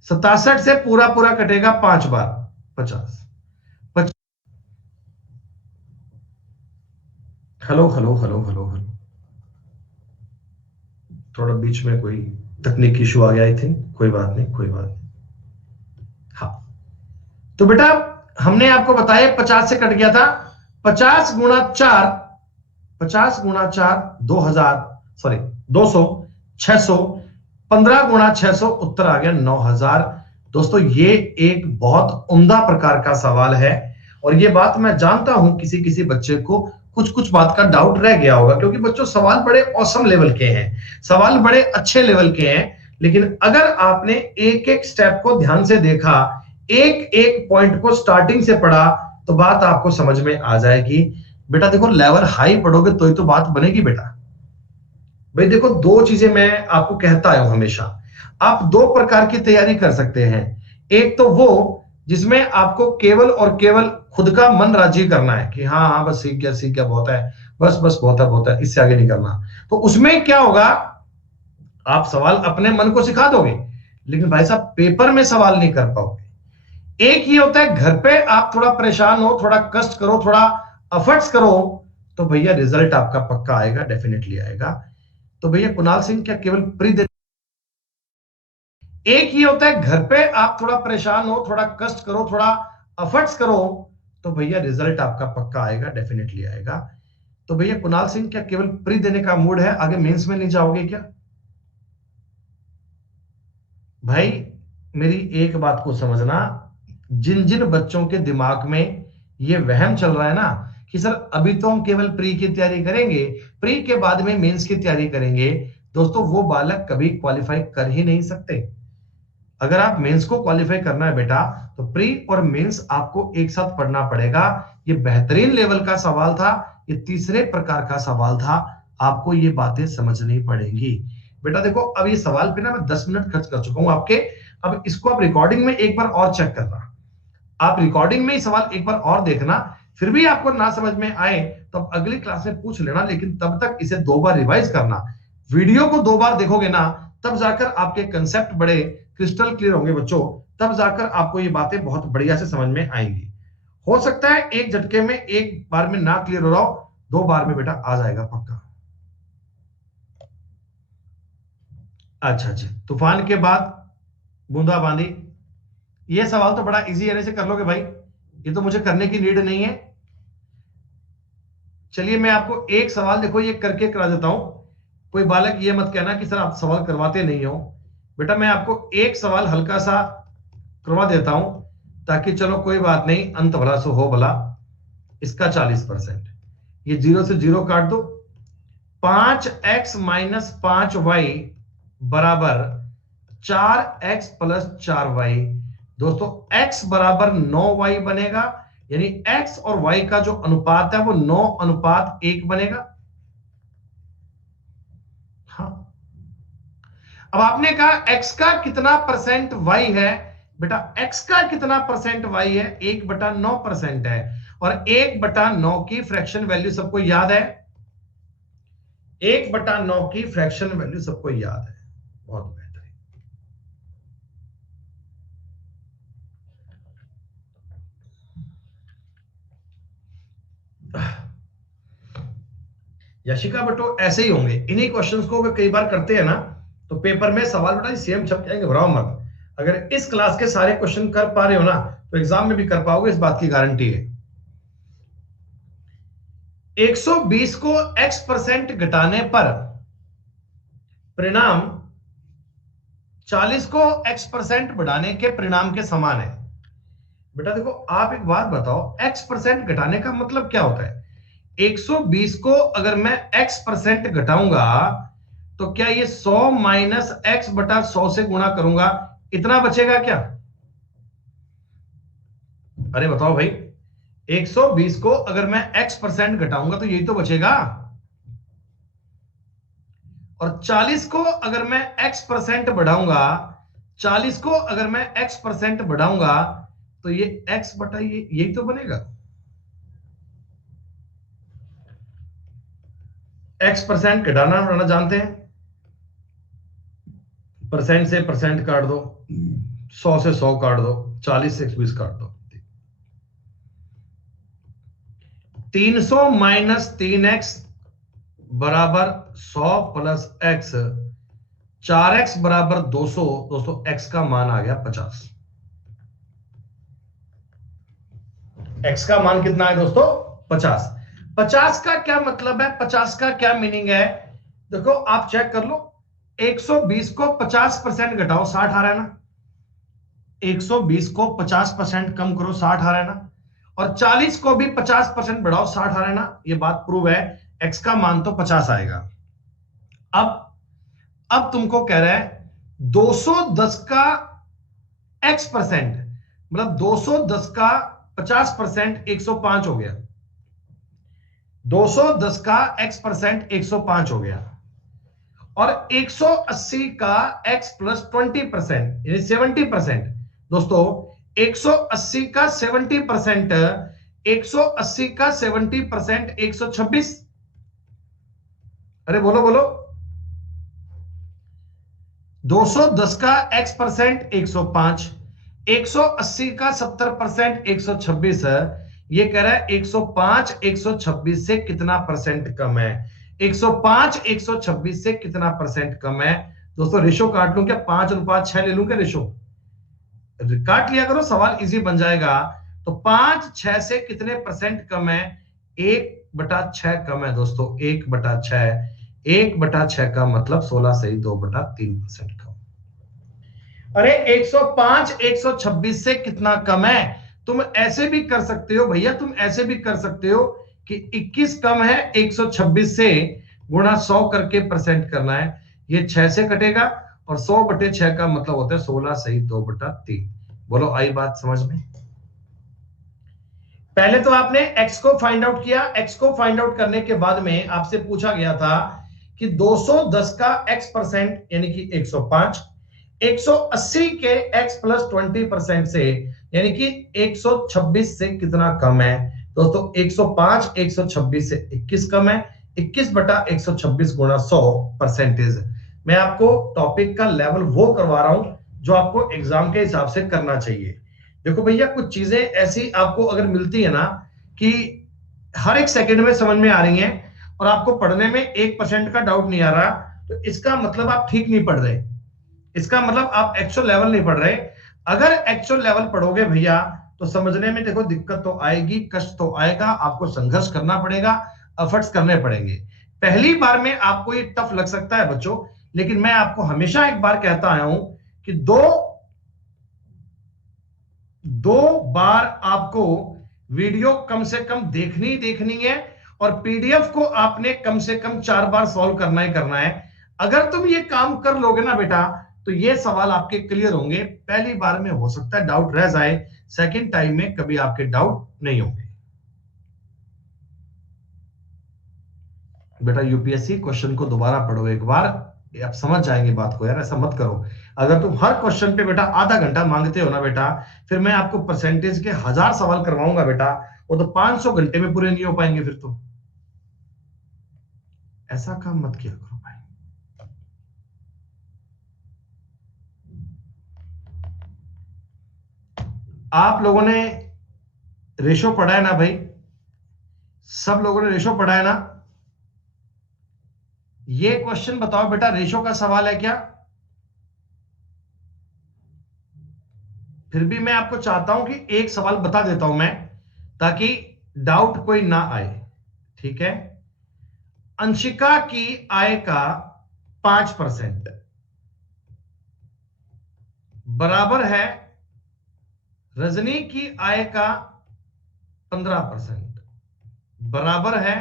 67 से पूरा पूरा कटेगा 5 बार, 50। Hello hello hello hello hello, थोड़ा बीच में कोई तकनीकी इशू आ गया आई थिंक। कोई बात नहीं, कोई बात नहीं। हाँ, तो बेटा हमने आपको बताया 50 से कट गया था। 50 गुणा 4, 50 गुणा 4 2000, सॉरी 200, 600, 15 गुणा 600, उत्तर आ गया 9000। दोस्तों ये एक बहुत उम्दा प्रकार का सवाल है और ये बात मैं जानता हूं किसी किसी बच्चे को कुछ कुछ बात का डाउट रह गया होगा, क्योंकि बच्चों सवाल बड़े औसम लेवल के हैं, सवाल बड़े अच्छे लेवल के हैं। लेकिन अगर आपने एक एक स्टेप को ध्यान से देखा, एक एक पॉइंट को स्टार्टिंग से पढ़ा, तो बात आपको समझ में आ जाएगी। बेटा देखो लेवल हाई पढ़ोगे तो ही तो बात बनेगी बेटा। भाई देखो दो चीजें मैं आपको कहता आया हूं हमेशा। आप दो प्रकार की तैयारी कर सकते हैं। एक तो वो जिसमें आपको केवल और केवल खुद का मन राजी करना है कि हाँ हाँ बस सीख गया बहुत है, बस बस बहुत है, इससे आगे नहीं करना। तो उसमें क्या होगा, आप सवाल अपने मन को सिखा दोगे लेकिन भाई साहब पेपर में सवाल नहीं कर पाओगे। एक ये होता है घर पे आप थोड़ा परेशान हो, थोड़ा कष्ट करो, थोड़ा एफर्ट्स करो, तो भैया रिजल्ट आपका पक्का आएगा, डेफिनेटली आएगा। तो भैया कुणाल सिंह क्या केवल प्री दे। एक ये होता है घर पे आप थोड़ा परेशान हो, थोड़ा कष्ट करो, थोड़ा एफर्ट्स करो, तो भैया रिजल्ट आपका पक्का आएगा, डेफिनेटली आएगा। तो भैया कुणाल सिंह क्या केवल प्री देने का मूड है, आगे मेंस में नहीं जाओगे क्या? भाई मेरी एक बात को समझना, जिन जिन बच्चों के दिमाग में ये वहम चल रहा है ना कि सर अभी तो हम केवल प्री की तैयारी करेंगे, प्री के बाद में मेंस की तैयारी करेंगे, दोस्तों वो बालक कभी क्वालिफाई कर ही नहीं सकते। अगर आप मेंस को क्वालिफाई करना है बेटा तो प्री और मेंस आपको एक साथ पढ़ना पड़ेगा। ये बेहतरीन लेवल का सवाल था, ये तीसरे प्रकार का सवाल था, आपको ये बातें समझनी पड़ेंगी। बेटा देखो अब ये सवाल पे ना मैं 10 मिनट खर्च कर चुका हूं आपके। अब इसको आप रिकॉर्डिंग में एक बार और चेक करना, आप रिकॉर्डिंग में ही सवाल एक बार और देखना, फिर भी आपको ना समझ में आए तो अब अगली क्लास में पूछ लेना, लेकिन तब तक इसे 2 बार रिवाइज करना। वीडियो को 2 बार देखोगे ना तब जाकर आपके कंसेप्ट बड़े क्रिस्टल क्लियर होंगे बच्चों। तब जाकर आपको ये बातें बहुत बढ़िया से समझ में आएंगी। हो सकता है एक झटके में, एक बार में ना क्लियर हो रहा हो, 2 बार में बेटा आ जाएगा पक्का। अच्छा अच्छा, तूफान के बाद बूंदाबांदी, ये सवाल तो बड़ा इजी है, से कर लोगे भाई, ये तो मुझे करने की नीड नहीं है। चलिए मैं आपको एक सवाल देखो ये करके करा देता हूं। कोई बालक ये मत कहना कि सर आप सवाल करवाते नहीं हो। बेटा मैं आपको एक सवाल हल्का सा करवा देता हूं, ताकि चलो कोई बात नहीं, अंत भला सो हो भला। इसका 40%, ये 0 से 0 काट दो। 5x माइनस 5y बराबर 4x प्लस 4y। दोस्तों x बराबर 9y बनेगा, यानी x और y का जो अनुपात है वो 9:1 बनेगा। हाँ, अब आपने कहा x का कितना परसेंट y है। बेटा x का कितना परसेंट y है, 1/9% है, और 1/9 की फ्रैक्शन वैल्यू सबको याद है। 1/9 की फ्रैक्शन वैल्यू सबको याद है, बहुत बेहतरीन। यशिका बेटो ऐसे ही होंगे, इन्हीं क्वेश्चंस को वे कई बार करते हैं ना, तो पेपर में सवाल बेटा सेम छप जाएंगे, घबराओ मत। अगर इस क्लास के सारे क्वेश्चन कर पा रहे हो ना, तो एग्जाम में भी कर पाओगे, इस बात की गारंटी है। 120 को x% घटाने पर परिणाम 40 को x% बढ़ाने के परिणाम के समान है। बेटा देखो आप एक बात बताओ, x% घटाने का मतलब क्या होता है। 120 को अगर मैं x% घटाऊंगा, तो क्या ये 100 माइनस x बटा 100 से गुणा करूंगा, इतना बचेगा क्या। अरे बताओ भाई, 120 को अगर मैं x% घटाऊंगा तो यही तो बचेगा, और 40 को अगर मैं x% बढ़ाऊंगा, 40 को अगर मैं x% बढ़ाऊंगा, तो ये x बटा ये यही तो बनेगा। x% घटाना बढ़ाना जानते हैं, परसेंट से परसेंट काट दो, 100 से 100 काट दो, 40 से 120 काट दो। 300 माइनस 3x बराबर 100 प्लस x, 4x बराबर 200। दोस्तों x का मान आ गया 50। x का मान कितना है दोस्तों, 50। 50 का क्या मतलब है, 50 का क्या मीनिंग है, देखो आप चेक कर लो। 120 को 50% घटाओ, 60 आ रहा है ना। 120 को 50% कम करो, 60 आ रहा है ना। और 40 को भी 50% बढ़ाओ, 60 आ रहा है ना। ये बात प्रूव है, x का मान तो 50 आएगा। अब तुमको कह रहा है 210 का x%, मतलब 210 का 50% 105 हो गया। 210 का x% 105 हो गया, और 180 का x प्लस 20% यानी 70%। दोस्तों 180 का 70%, 180 का 70% 126। अरे बोलो बोलो, 210 का x% 105, 180 का 70% 126 है। ये कह रहा है 105 126 से कितना परसेंट कम है, 105 126 से कितना परसेंट कम है। दोस्तों रेशो काट लूं क्या, 5:6 ले लूं क्या रेशो, काट लिया करो, सवाल इजी बन जाएगा। तो 5:6 से कितने परसेंट कम है, 1/6 कम है दोस्तों, 1/6। 1/6 का मतलब 16 से 2/3% कम। अरे 105 126 से कितना कम है। तुम ऐसे भी कर सकते हो भैया, तुम ऐसे भी कर सकते हो कि 21 कम है 126 से, गुणा 100 करके परसेंट करना है। ये 6 से कटेगा, और 100/6 का मतलब होता है 16 सही 2/3। बोलो आई बात समझ में। पहले तो आपने x को फाइंड आउट किया, x को फाइंड आउट करने के बाद में आपसे पूछा गया था कि 210 का x% यानी कि 105, 180 के x प्लस 20% से यानी कि 126 से कितना कम है। दोस्तों 105 126 से 21 कम है, 21/126 गुणा 100 परसेंटेज। मैं आपको टॉपिक का लेवल वो करवा रहा हूं जो आपको एग्जाम के हिसाब से करना चाहिए। देखो भैया, कुछ चीजें ऐसी आपको अगर मिलती है ना कि हर एक सेकंड में समझ में आ रही हैं और आपको पढ़ने में 1% का डाउट नहीं आ रहा, तो इसका मतलब आप ठीक नहीं पढ़ रहे, इसका मतलब आप एक्चुअल लेवल नहीं पढ़ रहे। अगर एक्चुअल लेवल पढ़ोगे भैया तो समझने में देखो दिक्कत तो आएगी, कष्ट तो आएगा, आपको संघर्ष करना पड़ेगा, एफर्ट्स करने पड़ेंगे। पहली बार में आपको ये टफ लग सकता है बच्चों, लेकिन मैं आपको हमेशा एक बार कहता आया हूं कि दो बार आपको वीडियो कम से कम देखनी है और पीडीएफ को आपने कम से कम 4 बार सॉल्व करना ही करना है। अगर तुम ये काम कर लोगे ना बेटा, तो ये सवाल आपके क्लियर होंगे। पहली बार में हो सकता है डाउट रह जाए, सेकंड टाइम में कभी आपके डाउट नहीं होंगे। बेटा यूपीएससी क्वेश्चन को दोबारा पढ़ो एक बार, आप समझ जाएंगे बात को यार, ऐसा मत करो। अगर तुम हर क्वेश्चन पे बेटा आधा घंटा मांगते हो ना बेटा, फिर मैं आपको परसेंटेज के 1000 सवाल करवाऊंगा बेटा, वो तो 500 घंटे में पूरे नहीं हो पाएंगे फिर तो। ऐसा काम मत किया करो भाई। आप लोगों ने रेशो पढ़ा है ना भाई, सब लोगों ने रेशो पढ़ा है ना? ये क्वेश्चन बताओ बेटा, रेशो का सवाल है क्या? फिर भी मैं आपको चाहता हूं कि एक सवाल बता देता हूं मैं, ताकि डाउट कोई ना आए, ठीक है? अंशिका की आय का 5% बराबर है रजनी की आय का 15%, बराबर है,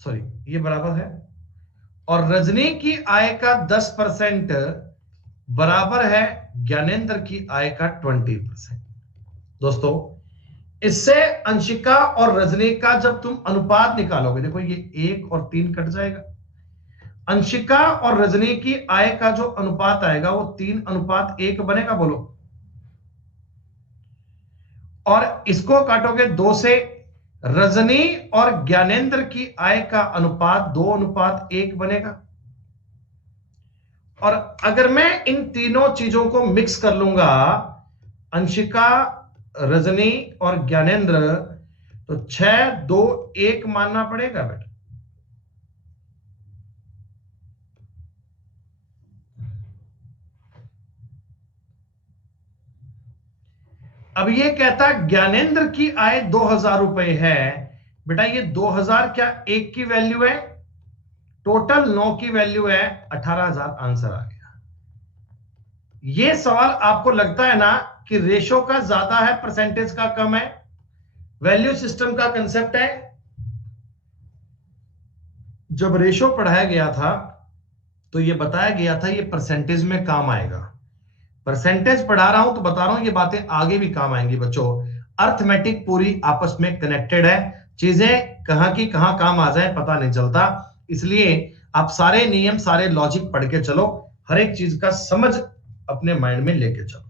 सॉरी ये बराबर है, और रजनी की आय का 10% बराबर है ज्ञानेंद्र की आय का 20%। दोस्तों, इससे अंशिका और रजनी का जब तुम अनुपात निकालोगे, देखो ये 1 और 3 कट जाएगा, अंशिका और रजनी की आय का जो अनुपात आएगा वो 3:1 बनेगा, बोलो। और इसको काटोगे 2 से, रजनी और ज्ञानेंद्र की आय का अनुपात 2:1 बनेगा। और अगर मैं इन तीनों चीजों को मिक्स कर लूंगा, अंशिका, रजनी और ज्ञानेंद्र, तो 6:2:1 मानना पड़ेगा बेटा। अब ये कहता है ज्ञानेंद्र की आय 2000 रुपए है। बेटा ये 2000 क्या 1 की वैल्यू है? टोटल 9 की वैल्यू है, 18,000 आंसर आ गया। ये सवाल आपको लगता है ना कि रेशो का ज्यादा है, परसेंटेज का कम है? वैल्यू सिस्टम का कंसेप्ट है। जब रेशो पढ़ाया गया था तो ये बताया गया था ये परसेंटेज में काम आएगा। परसेंटेज पढ़ा रहा हूं तो बता रहा हूं ये बातें आगे भी काम आएंगी बच्चों। अर्थमेटिक पूरी आपस में कनेक्टेड है, चीजें कहां की कहां काम आ जाए पता नहीं चलता। इसलिए आप सारे नियम, सारे लॉजिक पढ़ के चलो, हर एक चीज का समझ अपने माइंड में लेके चलो।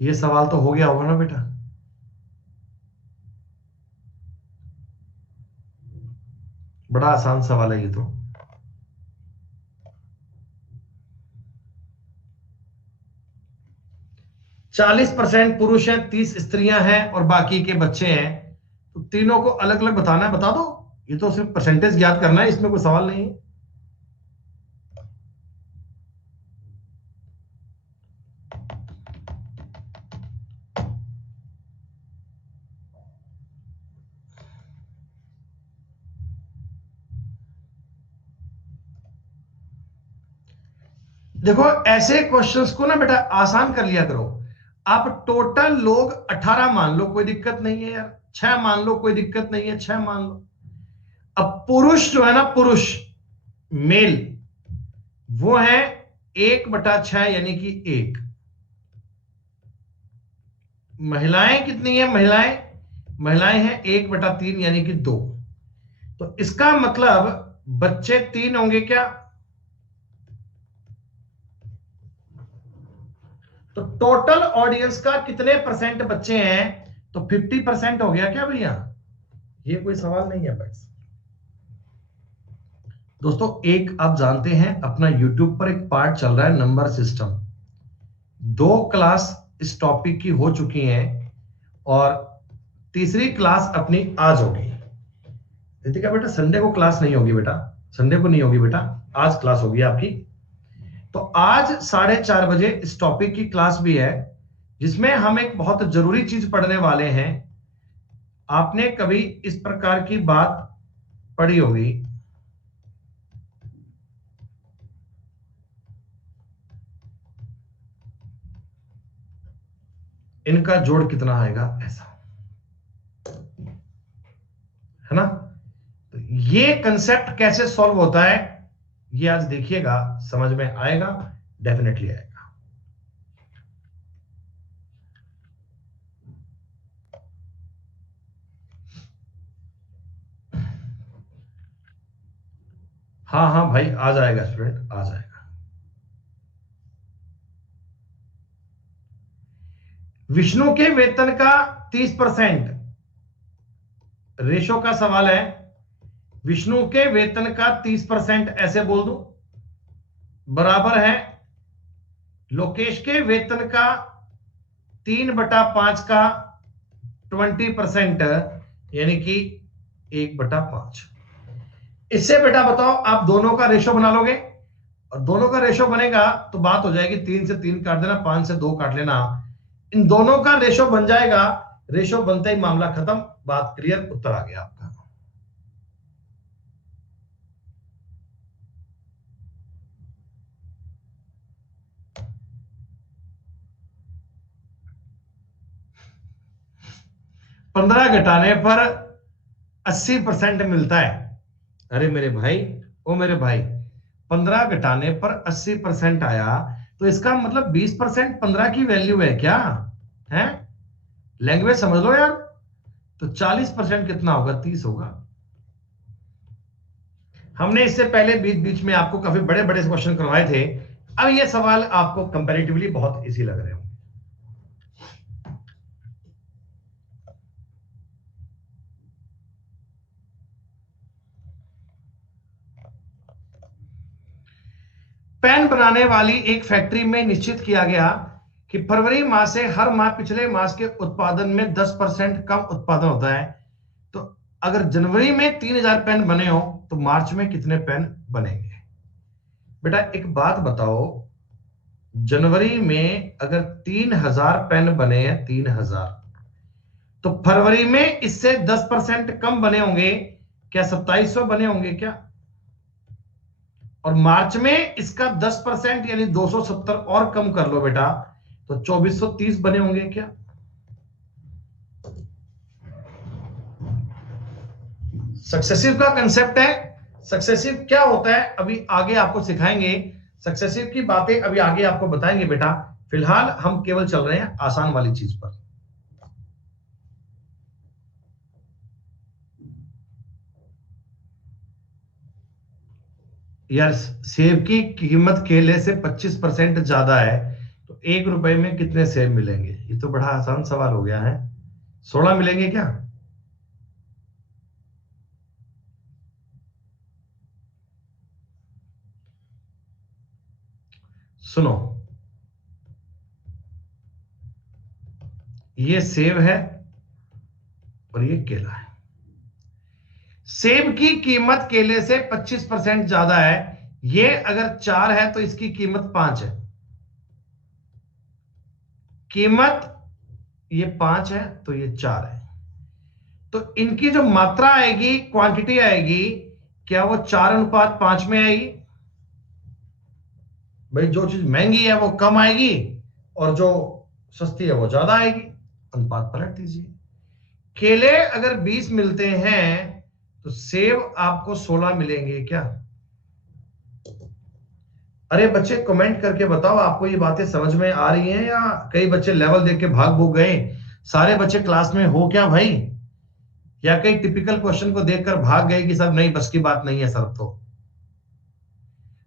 ये सवाल तो हो गया होगा ना बेटा? बड़ा आसान सवाल है ये तो। चालीस परसेंट पुरुष हैं, 30 स्त्रियां हैं और बाकी के बच्चे हैं, तो तीनों को अलग अलग बताना है, बता दो। ये तो सिर्फ परसेंटेज याद करना है, इसमें कोई सवाल नहीं है। देखो ऐसे क्वेश्चंस को ना बेटा आसान कर लिया करो। आप टोटल लोग 18 मान लो, कोई दिक्कत नहीं है यार, 6 मान लो, कोई दिक्कत नहीं है, 6 मान लो। अब पुरुष जो है ना, पुरुष मेल, वो है 1/6 यानी कि 1। महिलाएं कितनी है? महिलाएं हैं 1/3 यानी कि 2। तो इसका मतलब बच्चे 3 होंगे क्या? तो टोटल ऑडियंस का कितने परसेंट बच्चे हैं? तो 50% हो गया क्या भैया? ये कोई सवाल नहीं है भाई। दोस्तों एक आप जानते हैं अपना YouTube पर एक पार्ट चल रहा है नंबर सिस्टम। 2 क्लास इस टॉपिक की हो चुकी हैं और तीसरी क्लास अपनी आज होगी। रितिका बेटा संडे को क्लास नहीं होगी बेटा, संडे को नहीं होगी बेटा, आज क्लास होगी आपकी। तो आज 4:30 बजे इस टॉपिक की क्लास भी है जिसमें हम एक बहुत जरूरी चीज पढ़ने वाले हैं। आपने कभी इस प्रकार की बात पढ़ी होगी, इनका जोड़ कितना आएगा, ऐसा है ना। तो ये कंसेप्ट कैसे सॉल्व होता है ये आज देखिएगा, समझ में आएगा, डेफिनेटली आएगा। हाँ हाँ भाई आ जाएगा स्टूडेंट, आ जाएगा। विष्णु के वेतन का 30% रेशो का सवाल है। विष्णु के वेतन का 30% ऐसे बोल दूं बराबर है लोकेश के वेतन का 3/5 का 20%, यानी कि 1/5। इससे बेटा बताओ आप दोनों का रेशो बना लोगे, और दोनों का रेशो बनेगा तो बात हो जाएगी 3 से 3 काट देना, 5 से 2 काट लेना, इन दोनों का रेशो बन जाएगा। रेशो बनते ही मामला खत्म, बात क्लियर, उत्तर आ गया आपका। पंद्रह घटाने पर 80% मिलता है। अरे मेरे भाई, ओ मेरे भाई, 15 घटाने पर 80% आया तो इसका मतलब 20% 15 की वैल्यू है क्या है? लैंग्वेज समझ लो यार। तो 40% कितना होगा? 30 होगा। हमने इससे पहले बीच बीच में आपको काफी बड़े बड़े क्वेश्चन करवाए थे। अब ये सवाल आपको कंपैरेटिवली बहुत इजी लग रहे होंगे। पेन बनाने वाली एक फैक्ट्री में निश्चित किया गया कि फरवरी माह से हर माह पिछले मास के उत्पादन में 10% कम उत्पादन होता है। तो अगर जनवरी में 3000 पेन बने हो तो मार्च में कितने पेन बनेंगे? बेटा एक बात बताओ, जनवरी में अगर 3000 पेन बने हैं, 3000, तो फरवरी में इससे 10% कम बने होंगे क्या? 2700 बने होंगे क्या? और मार्च में इसका 10% यानी 270 और कम कर लो बेटा, तो 2430 बने होंगे क्या? सक्सेसिव का कंसेप्ट है। सक्सेसिव क्या होता है अभी आगे आपको सिखाएंगे, सक्सेसिव की बातें अभी आगे आपको बताएंगे बेटा। फिलहाल हम केवल चल रहे हैं आसान वाली चीज पर। यार सेब की कीमत केले से 25% ज्यादा है, तो 1 रुपए में कितने सेब मिलेंगे? ये तो बड़ा आसान सवाल हो गया है। 16 मिलेंगे क्या? सुनो, ये सेब है और ये केला है। सेब की कीमत केले से 25% ज्यादा है। ये अगर 4 है तो इसकी कीमत 5 है। कीमत ये 5 है तो ये 4 है। तो इनकी जो मात्रा आएगी, क्वांटिटी आएगी, क्या वो 4:5 में आएगी? भाई जो चीज महंगी है वो कम आएगी और जो सस्ती है वो ज्यादा आएगी। अनुपात पलट दीजिए। केले अगर 20 मिलते हैं तो सेब आपको 16 मिलेंगे क्या? अरे बच्चे कमेंट करके बताओ, आपको ये बातें समझ में आ रही हैं या कई बच्चे लेवल देख के भाग भूग गए? सारे बच्चे क्लास में हो क्या भाई? या कई टिपिकल क्वेश्चन को देखकर भाग गए कि सर नहीं, बस की बात नहीं है सर? तो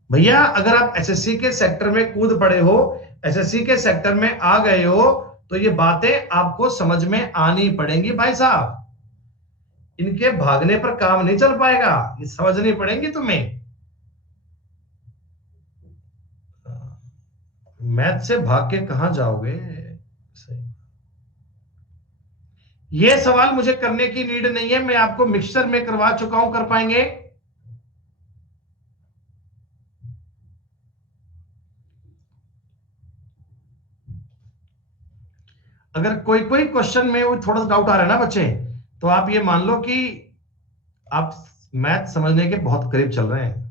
भैया अगर आप एसएससी के सेक्टर में कूद पड़े हो, एसएससी के सेक्टर में आ गए हो, तो ये बातें आपको समझ में आनी पड़ेंगी भाई साहब। इनके भागने पर काम नहीं चल पाएगा, ये समझनी पड़ेंगी तुम्हें। मैथ से भाग के कहां जाओगे? ये सवाल मुझे करने की नीड नहीं है, मैं आपको मिक्सचर में करवा चुका हूं, कर पाएंगे? अगर कोई कोई क्वेश्चन में वो थोड़ा सा डाउट आ रहा है ना बच्चे, तो आप ये मान लो कि आप मैथ समझने के बहुत करीब चल रहे हैं।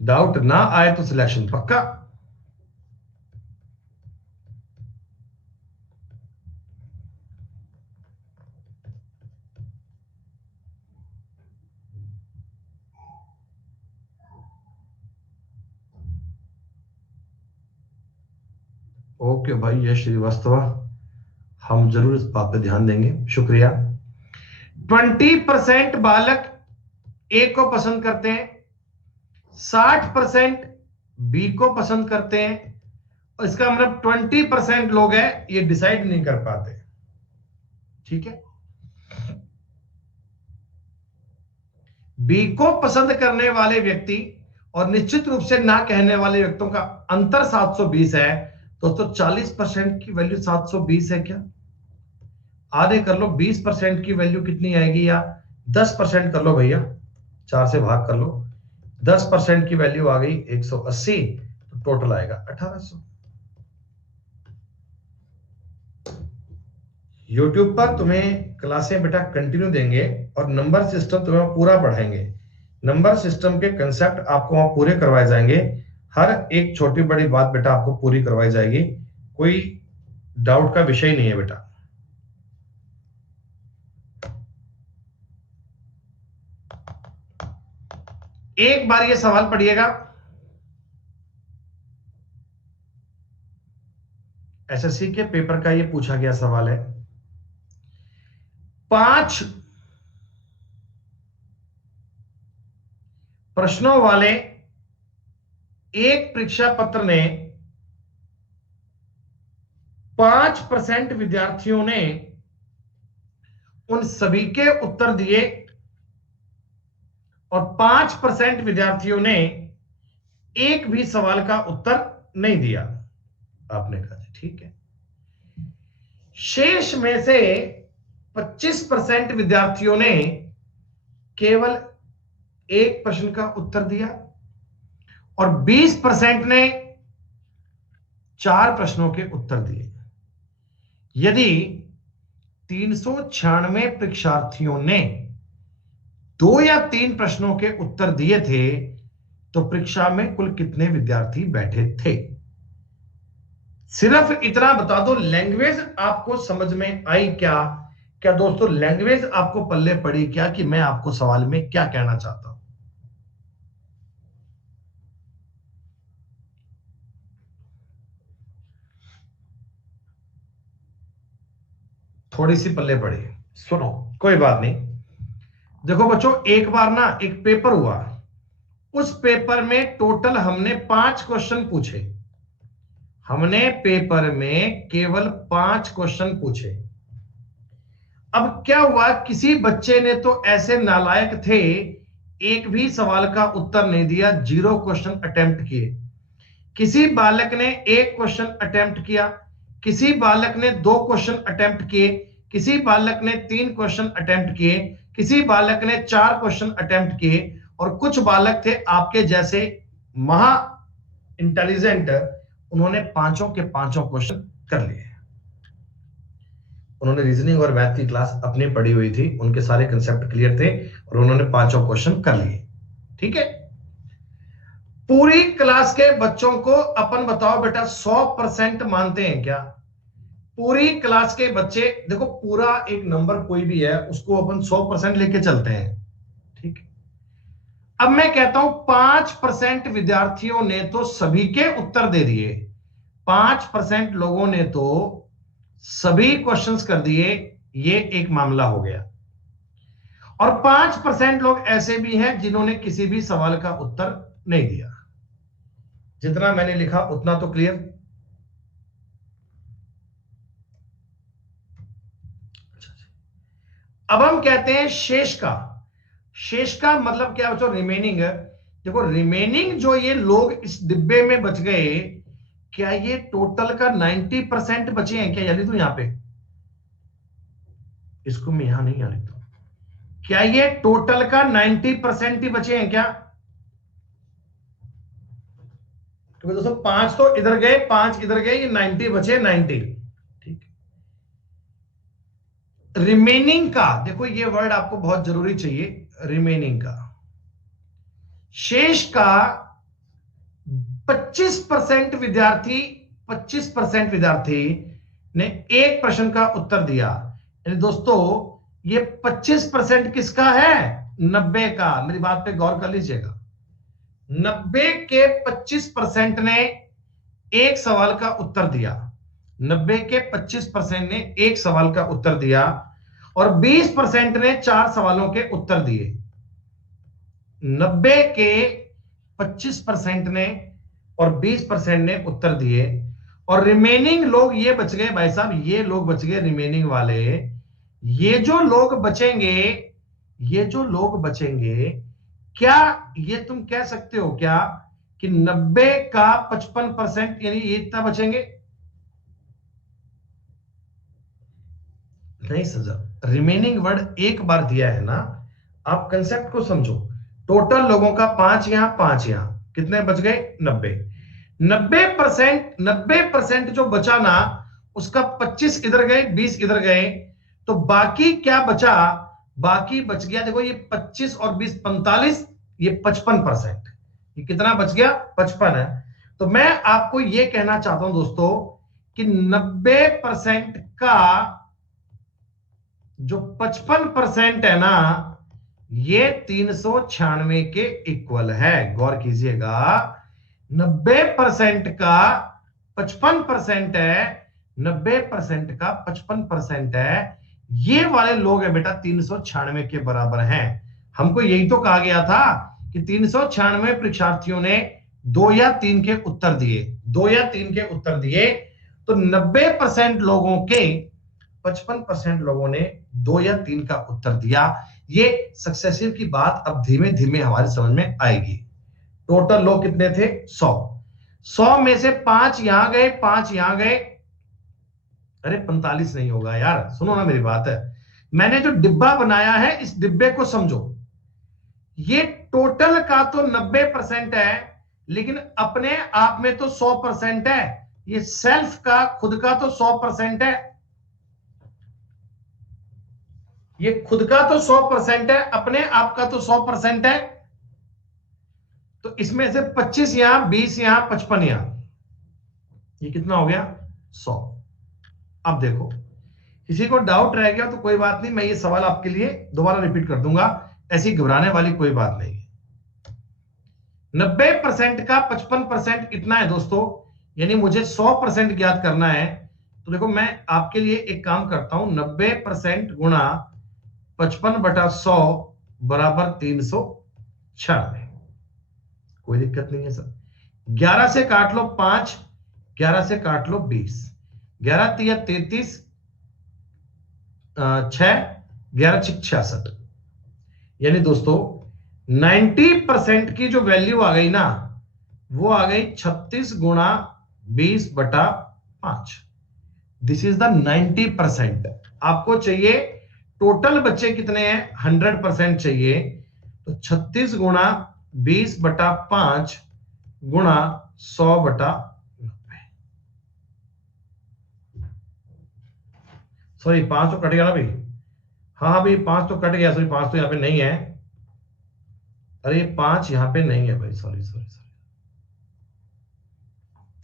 डाउट ना आए तो सिलेक्शन पक्का। ओके भाई, यश श्रीवास्तव, हम जरूर इस बात पे ध्यान देंगे, शुक्रिया। 20% बालक ए को पसंद करते हैं, 60% बी को पसंद करते हैं, और इसका मतलब 20% लोग हैं ये डिसाइड नहीं कर पाते। ठीक है, बी को पसंद करने वाले व्यक्ति और निश्चित रूप से ना कहने वाले व्यक्तियों का अंतर 720 है। दोस्तों 40% की वैल्यू 720 है क्या? आधे कर लो, 20% की वैल्यू कितनी आएगी, या 10% कर लो भैया, 4 से भाग कर लो, 10% की वैल्यू आ गई 180, तो टोटल आएगा 1800। यूट्यूब पर तुम्हें क्लासें बेटा कंटिन्यू देंगे और नंबर सिस्टम तुम्हें पूरा पढ़ाएंगे। नंबर सिस्टम के कंसेप्ट आपको वहां पूरे करवाए जाएंगे, हर एक छोटी बड़ी बात बेटा आपको पूरी करवाई जाएगी, कोई डाउट का विषय नहीं है बेटा। एक बार ये सवाल पढ़िएगा, एसएससी के पेपर का ये पूछा गया सवाल है। 5 प्रश्नों वाले एक परीक्षा पत्र ने 5% विद्यार्थियों ने उन सभी के उत्तर दिए और 5% विद्यार्थियों ने एक भी सवाल का उत्तर नहीं दिया। आपने कहा ठीक है, शेष में से 25% विद्यार्थियों ने केवल एक प्रश्न का उत्तर दिया और 20% ने 4 प्रश्नों के उत्तर दिए। यदि 396 परीक्षार्थियों ने 2 या 3 प्रश्नों के उत्तर दिए थे, तो परीक्षा में कुल कितने विद्यार्थी बैठे थे? सिर्फ इतना बता दो, लैंग्वेज आपको समझ में आई क्या? क्या दोस्तों लैंग्वेज आपको पल्ले पड़ी क्या कि मैं आपको सवाल में क्या कहना चाहता हूं? थोड़ी सी पल्ले पड़ी, सुनो कोई बात नहीं। देखो बच्चों, एक बार ना एक पेपर हुआ, उस पेपर में टोटल हमने 5 क्वेश्चन पूछे। हमने पेपर में केवल 5 क्वेश्चन पूछे। अब क्या हुआ, किसी बच्चे ने तो ऐसे नालायक थे, एक भी सवाल का उत्तर नहीं दिया, 0 क्वेश्चन अटेम्प्ट किए। किसी बालक ने 1 क्वेश्चन अटेम्प्ट किया, किसी बालक ने 2 क्वेश्चन अटेम्प्ट किए, किसी बालक ने 3 क्वेश्चन अटेम्प्ट किए, किसी बालक ने 4 क्वेश्चन अटेम्प्ट किए, और कुछ बालक थे आपके जैसे महा इंटेलिजेंट, उन्होंने पांचों के पांचों क्वेश्चन कर लिए। उन्होंने रीजनिंग और मैथ की क्लास अपनी पढ़ी हुई थी, उनके सारे कंसेप्ट क्लियर थे और उन्होंने पांचों क्वेश्चन कर लिए। ठीक है, पूरी क्लास के बच्चों को अपन बताओ बेटा 100% मानते हैं क्या? पूरी क्लास के बच्चे, देखो पूरा एक नंबर कोई भी है उसको अपन 100% लेके चलते हैं। ठीक है, अब मैं कहता हूं 5% विद्यार्थियों ने तो सभी के उत्तर दे दिए, 5% लोगों ने तो सभी क्वेश्चंस कर दिए, ये एक मामला हो गया। और 5% लोग ऐसे भी हैं जिन्होंने किसी भी सवाल का उत्तर नहीं दिया। जितना मैंने लिखा उतना तो क्लियर। अब हम कहते हैं शेष का। शेष का मतलब क्या बच्चों? रिमेनिंग। देखो रिमेनिंग जो ये लोग इस डिब्बे में बच गए, क्या ये टोटल का 90% बचे हैं क्या? यानी तो यहां पे इसको मैं यहां नहीं आने दूं। क्या ये टोटल का 90% ही बचे हैं क्या? क्योंकि दोस्तों 5 तो इधर गए, 5 इधर गए, ये 90 बचे, 90। ठीक। रिमेनिंग का देखो, ये वर्ड आपको बहुत जरूरी चाहिए। रिमेनिंग का, शेष का 25% विद्यार्थी, 25% विद्यार्थी ने एक प्रश्न का उत्तर दिया। यानी दोस्तों ये 25% किसका है? 90 का। मेरी बात पे गौर कर लीजिएगा। 90 के 25% ने एक सवाल का उत्तर दिया। 90 के 25% ने एक सवाल का उत्तर दिया और 20% ने 4 सवालों के उत्तर दिए। 90 के 25% ने और 20% ने उत्तर दिए और रिमेनिंग लोग ये बच गए भाई साहब, ये लोग बच गए रिमेनिंग वाले। ये जो लोग बचेंगे, ये जो लोग बचेंगे, क्या ये तुम कह सकते हो क्या कि 90 का 55% यानी ये इतना बचेंगे? नहीं सर, रिमेनिंग वर्ड एक बार दिया है ना, आप कंसेप्ट को समझो। टोटल लोगों का 5 यहां, 5 यहां, कितने बच गए? 90। 90%, 90% जो बचा ना, उसका 25 इधर गए, 20 इधर गए, तो बाकी क्या बचा? बाकी बच गया, देखो ये 25 और 20 45, ये 55%। ये कितना बच गया? 55 है। तो मैं आपको ये कहना चाहता हूं दोस्तों कि 90% का जो 55% है ना, ये 396 के इक्वल है। गौर कीजिएगा, 90% का 55% है, 90% का 55% है, ये वाले लोग है बेटा 396 के बराबर हैं। हमको यही तो कहा गया था कि 396 परीक्षार्थियों ने 2 या 3 के उत्तर दिए, 2 या 3 के उत्तर दिए। तो 90% लोगों के 55% लोगों ने 2 या 3 का उत्तर दिया। ये सक्सेसिव की बात अब धीमे धीमे हमारी समझ में आएगी। टोटल लोग कितने थे? 100। 100 में से 5 यहां गए, 5 यहां गए। अरे 45 नहीं होगा यार, सुनो ना मेरी बात है। मैंने जो डिब्बा बनाया है, इस डिब्बे को समझो। ये टोटल का तो 90% है, लेकिन अपने आप में तो 100% है। ये सेल्फ का, खुद का तो 100% है। ये खुद का तो 100% है, अपने आप का तो 100% है। तो इसमें से 25 यहां, 20 यहां, 55 यहां, ये कितना हो गया? 100। अब देखो, किसी को डाउट रह गया तो कोई बात नहीं, मैं ये सवाल आपके लिए दोबारा रिपीट कर दूंगा। ऐसी घबराने वाली कोई बात नहीं। 90% का 55% इतना है दोस्तों, यानी मुझे 100% ज्ञात करना है। तो देखो मैं आपके लिए एक काम करता हूं, 90% गुणा 55/100 बराबर 396। कोई दिक्कत नहीं है सर। 11 से काट लो 5, 11 से काट लो 20, 11 तिया 33, 6, 11 छिक 66। यानी दोस्तों 90% की जो वैल्यू आ गई ना, वो आ गई 36 गुणा 20/5। This is the 90%। आपको चाहिए टोटल बच्चे कितने हैं? 100% चाहिए। तो 36 गुणा 20/5 गुणा 100/90। सॉरी 5 तो कट गया ना भाई। हाँ हाँ भाई 5 तो कट गया, सॉरी 5 तो यहां पे नहीं है। अरे ये 5 यहां पे नहीं है भाई, सॉरी सॉरी सॉरी।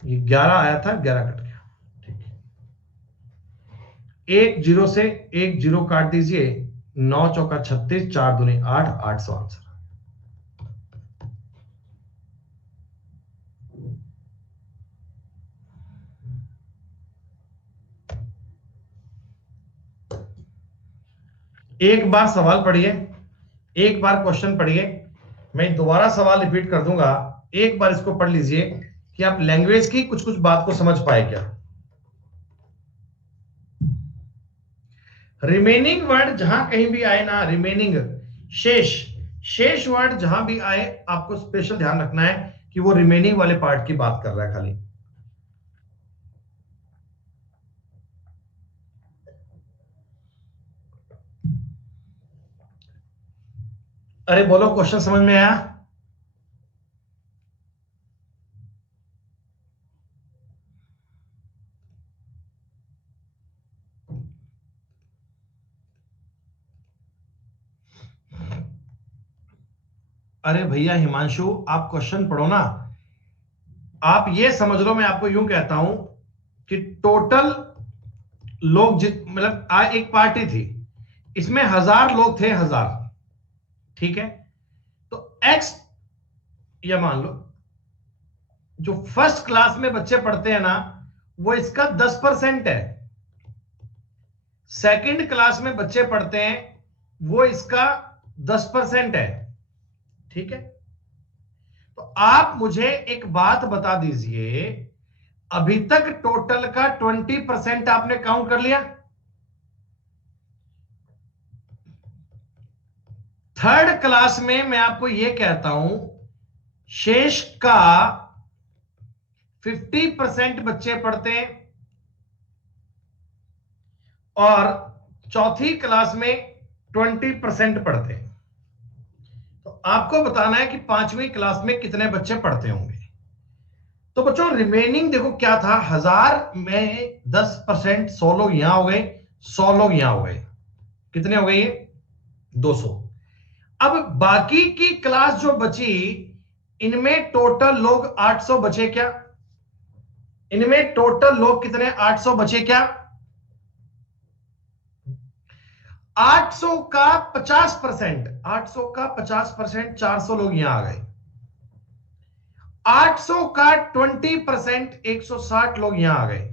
ये 11 आया था, 11 कट गया। ठीक है, एक जीरो से एक जीरो काट दीजिए। 9 चौका 36, 4 दूनी 8, 800 आंसर। एक बार सवाल पढ़िए। एक बार क्वेश्चन पढ़िए, मैं दोबारा सवाल रिपीट कर दूंगा, एक बार इसको पढ़ लीजिए कि आप लैंग्वेज की कुछ कुछ बात को समझ पाए क्या। रिमेनिंग वर्ड जहां कहीं भी आए ना, रिमेनिंग शेष, शेष वर्ड जहां भी आए आपको स्पेशल ध्यान रखना है कि वो रिमेनिंग वाले पार्ट की बात कर रहा है खाली। अरे बोलो, क्वेश्चन समझ में आया? अरे भैया हिमांशु, आप क्वेश्चन पढ़ो ना। आप ये समझ लो, मैं आपको यूं कहता हूं कि टोटल लोग मतलब एक पार्टी थी, इसमें 1000 लोग थे, 1000, ठीक है। तो एक्स, या मान लो जो फर्स्ट क्लास में बच्चे पढ़ते हैं ना, वो इसका 10% है। सेकंड क्लास में बच्चे पढ़ते हैं, वो इसका 10% है, ठीक है। तो आप मुझे एक बात बता दीजिए, अभी तक टोटल का 20% आपने काउंट कर लिया? थर्ड क्लास में मैं आपको यह कहता हूं, शेष का 50% बच्चे पढ़ते हैं, और चौथी क्लास में 20% पढ़ते हैं। तो आपको बताना है कि पांचवी क्लास में कितने बच्चे पढ़ते होंगे। तो बच्चों रिमेनिंग देखो क्या था, 1000 में 10%, 100 लोग यहां हो गए, 100 लोग यहां हो गए, कितने हो गए ये? 200। अब बाकी की क्लास जो बची, इनमें टोटल लोग 800 बचे क्या? इनमें टोटल लोग कितने, 800 बचे क्या? 800 का 50%, 800 का 50%, 400 लोग यहां आ गए। 800 का 20%, 160 लोग यहां आ गए।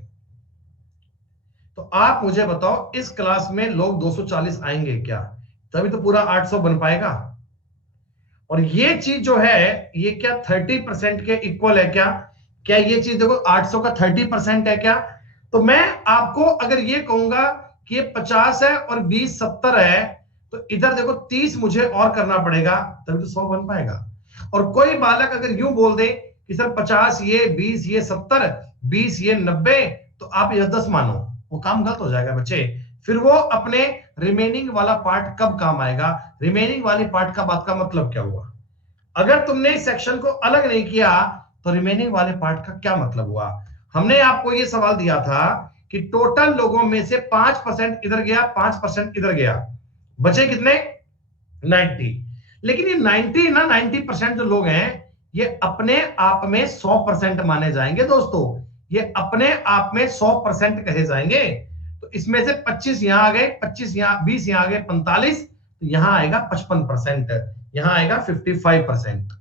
तो आप मुझे बताओ, इस क्लास में लोग 240 आएंगे क्या? तभी तो पूरा 800 बन पाएगा। और ये चीज जो है, ये क्या 30% के इक्वल है क्या? क्या ये चीज देखो 800 का 30% है क्या? तो मैं आपको अगर ये कहूंगा कि ये 50 है और 20 70 है, तो इधर देखो 30 मुझे और करना पड़ेगा, तभी तो 100 बन पाएगा। और कोई बालक अगर यूं बोल दे कि सर 50 ये, 20 ये, 70, 20 ये, 90, तो आप ये 10 मानो, वो काम गलत हो जाएगा बच्चे। फिर वो अपने रिमेनिंग वाला पार्ट कब काम आएगा? रिमेनिंग वाली पार्ट का बात का मतलब क्या हुआ? अगर तुमने इस सेक्शन को अलग नहीं किया, तो रिमेनिंग वाले पार्ट का क्या मतलब हुआ? हमने आपको यह सवाल दिया था कि टोटल लोगों में से 5% इधर गया, 5% इधर गया, बचे कितने? 90। लेकिन ये 90 ना, 90% जो लोग हैं, ये अपने आप में 100% माने जाएंगे दोस्तों। ये अपने आप में 100% कहे जाएंगे। तो इसमें से 25 यहां आ गए, 25 यहां, 20 यहां आ गए, 45, तो यहां आएगा 55%, यहां आएगा 55%।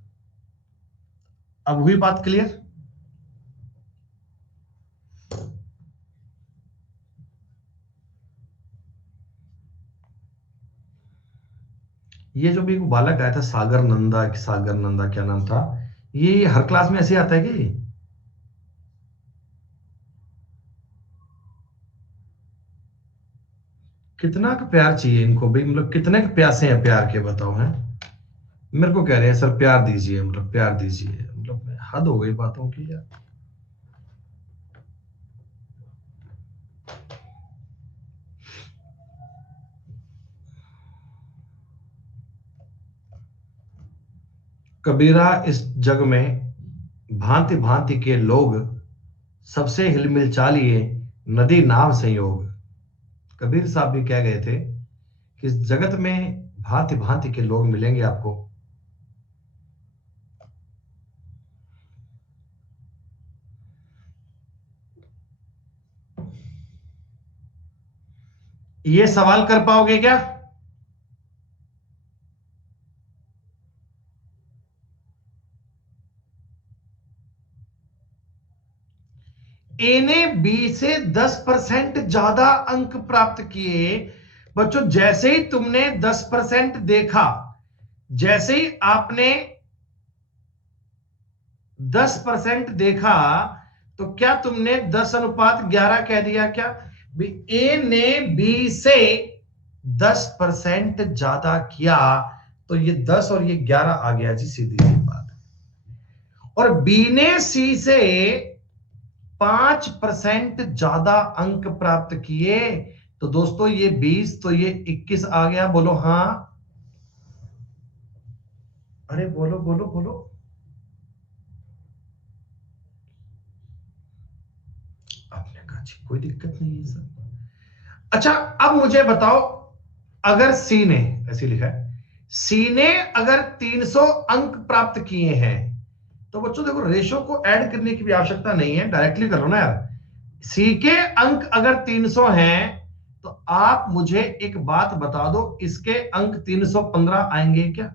अब हुई बात क्लियर? ये जो भी बालक आया था, सागर नंदा, सागर नंदा क्या नाम था, ये हर क्लास में ऐसे आता है कि? कितना का प्यार चाहिए इनको भी, मतलब कितने के प्यासे हैं प्यार के, बताओ हैं। मेरे को कह रहे हैं सर प्यार दीजिए, मतलब प्यार दीजिए, मतलब हद हो गई बातों की यार। कबीरा, इस जग में भांति भांति के लोग, सबसे हिलमिल चालिए नदी नाव संयोग। कबीर साहब भी कह गए थे कि इस जगत में भांति भांति के लोग मिलेंगे आपको। ये सवाल कर पाओगे क्या? ए ने बी से 10% ज्यादा अंक प्राप्त किए। बच्चों जैसे ही तुमने 10% देखा, जैसे ही आपने 10% देखा तो क्या तुमने 10:11 कह दिया क्या? ए ने बी से 10% ज्यादा किया तो ये 10 और ये 11 आ गया जी, सीधी सी बात। और बी ने सी से 5% ज्यादा अंक प्राप्त किए तो दोस्तों ये 20 तो ये 21 आ गया। बोलो हां, अरे बोलो बोलो बोलो। आपने कहा जी कोई दिक्कत नहीं है सर। अच्छा अब मुझे बताओ, अगर सी ने, ऐसे लिखा है, सी ने अगर 300 अंक प्राप्त किए हैं तो बच्चों देखो रेशो को ऐड करने की भी आवश्यकता नहीं है, डायरेक्टली कर लो ना यार। सी के अंक अगर 300 हैं तो आप मुझे एक बात बता दो, इसके अंक 315 आएंगे क्या?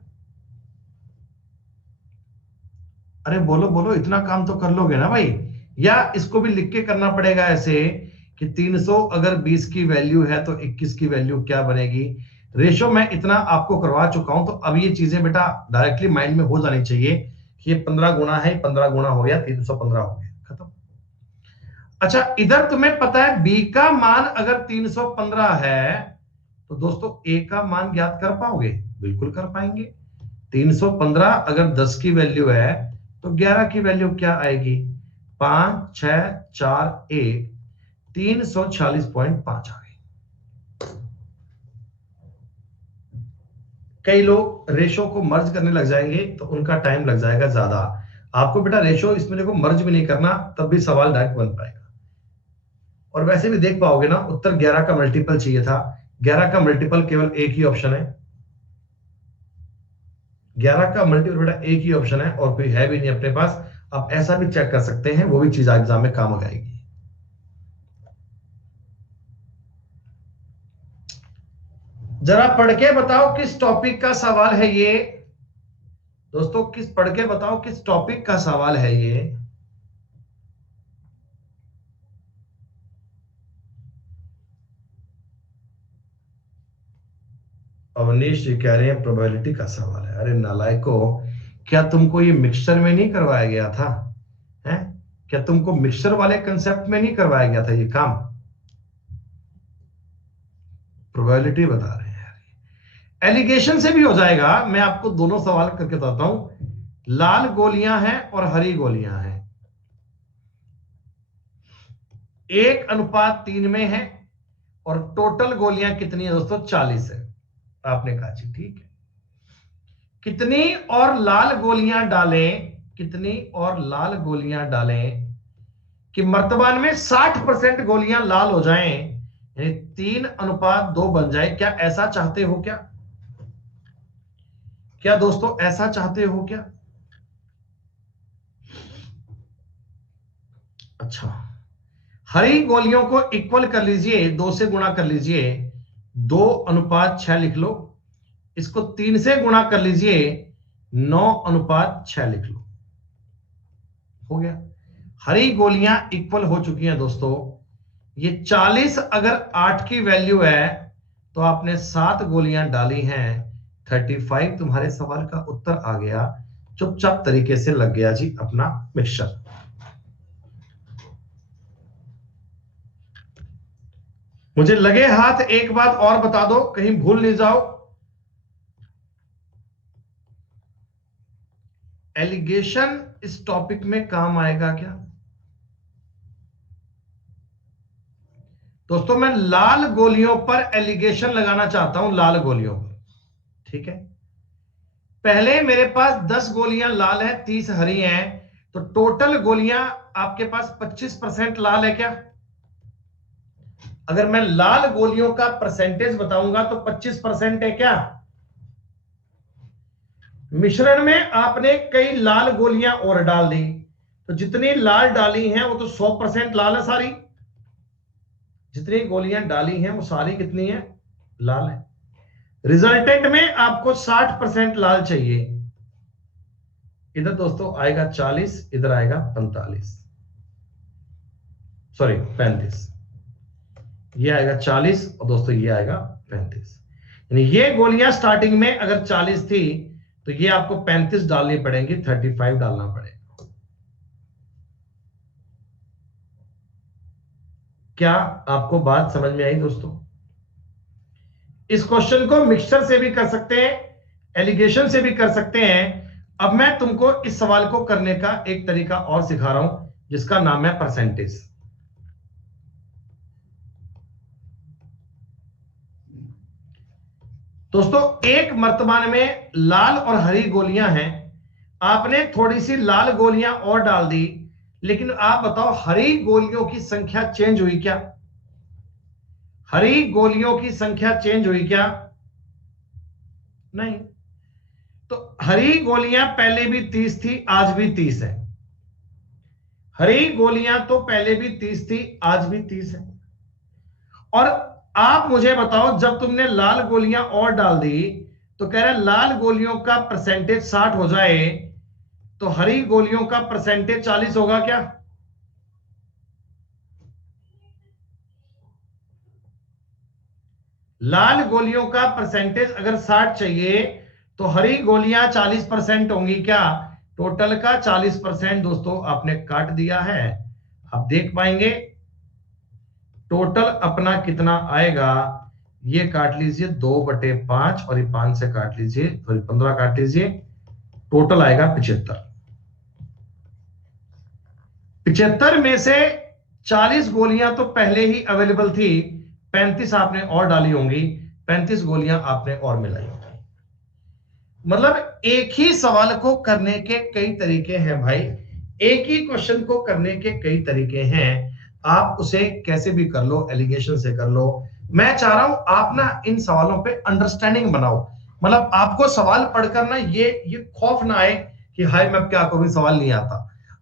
अरे बोलो बोलो, इतना काम तो कर लोगे ना भाई। या इसको भी लिख के करना पड़ेगा ऐसे कि 300 अगर 20 की वैल्यू है तो 21 की वैल्यू क्या बनेगी? रेशो मैं इतना आपको करवा चुका हूं तो अब ये चीजें बेटा डायरेक्टली माइंड में हो जानी चाहिए कि ये 15 गुना है, 15 गुना हो गया, 315 हो गया, खत्म। अच्छा इधर तुम्हें पता है बी का मान अगर 315 है तो दोस्तों ए का मान ज्ञात कर पाओगे? बिल्कुल कर पाएंगे। 315 अगर 10 की वैल्यू है तो 11 की वैल्यू क्या आएगी? 5 6 4 1 346.5 आ गई। कई लोग रेशो को मर्ज करने लग जाएंगे तो उनका टाइम लग जाएगा ज्यादा। आपको बेटा रेशो इसमें देखो मर्ज भी नहीं करना, तब भी सवाल डायरेक्ट बन पाएगा। और वैसे भी देख पाओगे ना, उत्तर 11 का मल्टीपल चाहिए था, 11 का मल्टीपल केवल एक ही ऑप्शन है। 11 का मल्टीपल बेटा एक ही ऑप्शन है और कोई है भी नहीं अपने पास। आप ऐसा भी चेक कर सकते हैं, वो भी चीज एग्जाम में काम आ जाएगी। जरा पढ़ के बताओ किस टॉपिक का सवाल है ये दोस्तों, किस पढ़ के बताओ किस टॉपिक का सवाल है ये। अवनीश जी कह रहे हैं प्रोबेबिलिटी का सवाल है। अरे नालायको, क्या तुमको ये मिक्सचर में नहीं करवाया गया था? हैं? क्या तुमको मिक्सचर वाले कंसेप्ट में नहीं करवाया गया था ये काम? प्रोबेबिलिटी बता रहे हैं यार। एलिगेशन से भी हो जाएगा, मैं आपको दोनों सवाल करके बताता हूं। लाल गोलियां हैं और हरी गोलियां हैं, 1:3 में है, और टोटल गोलियां कितनी है दोस्तों? 40 है। आपने कहा जी ठीक है। कितनी और लाल गोलियां डालें, कितनी और लाल गोलियां डालें कि मर्तबान में 60% गोलियां लाल हो जाएं, यानी 3:2 बन जाए? क्या ऐसा चाहते हो क्या? क्या दोस्तों ऐसा चाहते हो क्या? अच्छा, हरी गोलियों को इक्वल कर लीजिए, 2 से गुणा कर लीजिए, 2:6 लिख लो। इसको 3 से गुणा कर लीजिए, 9:6 लिख लो। हो गया, हरी गोलियां इक्वल हो चुकी हैं दोस्तों। ये 40 अगर 8 की वैल्यू है तो आपने 7 गोलियां डाली हैं, 35 तुम्हारे सवाल का उत्तर आ गया। चुपचाप तरीके से लग गया जी अपना मिक्सचर। मुझे लगे हाथ एक बात और बता दो, कहीं भूल नहीं जाओ। एलिगेशन इस टॉपिक में काम आएगा क्या दोस्तों? मैं लाल गोलियों पर एलिगेशन लगाना चाहता हूं, लाल गोलियों पर, ठीक है। पहले मेरे पास 10 गोलियां लाल है, 30 हरी हैं, तो टोटल गोलियां आपके पास 25% लाल है क्या? अगर मैं लाल गोलियों का परसेंटेज बताऊंगा तो 25% है क्या? मिश्रण में आपने कई लाल गोलियां और डाल दी, तो जितनी लाल डाली हैं वो तो 100% लाल है सारी। जितनी गोलियां डाली हैं वो सारी कितनी है? लाल है। रिजल्टेंट में आपको 60% लाल चाहिए। इधर दोस्तों आएगा 40, इधर आएगा 45, सॉरी 35। ये आएगा 40 और दोस्तों ये आएगा 35। यानी ये गोलियां स्टार्टिंग में अगर 40 थी तो ये आपको 35 डालनी पड़ेंगी, 35 डालना पड़ेगा। क्या आपको बात समझ में आई दोस्तों? इस क्वेश्चन को मिक्सचर से भी कर सकते हैं, एलिगेशन से भी कर सकते हैं। अब मैं तुमको इस सवाल को करने का एक तरीका और सिखा रहा हूं, जिसका नाम है परसेंटेज। दोस्तों, एक मर्तबान में लाल और हरी गोलियां हैं। आपने थोड़ी सी लाल गोलियां और डाल दी, लेकिन आप बताओ हरी गोलियों की संख्या चेंज हुई क्या? हरी गोलियों की संख्या चेंज हुई क्या? नहीं। तो हरी गोलियां पहले भी 30 थी, आज भी 30 है। हरी गोलियां तो पहले भी 30 थी, आज भी 30 है। और आप मुझे बताओ, जब तुमने लाल गोलियां और डाल दी, तो कह रहा है लाल गोलियों का परसेंटेज 60 हो जाए, तो हरी गोलियों का परसेंटेज 40 होगा क्या? लाल गोलियों का परसेंटेज अगर 60 चाहिए, तो हरी गोलियां 40% होंगी क्या? टोटल का 40% दोस्तों आपने काट दिया है। आप देख पाएंगे टोटल अपना कितना आएगा। ये काट लीजिए 2/5, और ये 5 से काट लीजिए, सॉरी 15 काट लीजिए, टोटल आएगा 75। 75 में से 40 गोलियां तो पहले ही अवेलेबल थी, 35 आपने और डाली होंगी, 35 गोलियां आपने और मिलाई होंगी। मतलब एक ही सवाल को करने के कई तरीके हैं भाई, एक ही क्वेश्चन को करने के कई तरीके हैं। आप उसे कैसे भी कर लो, एलिगेशन से कर लो। मैं चाह रहा हूं आप ना इन सवालों पे अंडरस्टैंडिंग बनाओ। मतलब आपको सवाल पढ़कर ना ये खौफ ना आए कि हाय मैं क्या करूं, सवाल नहीं आता।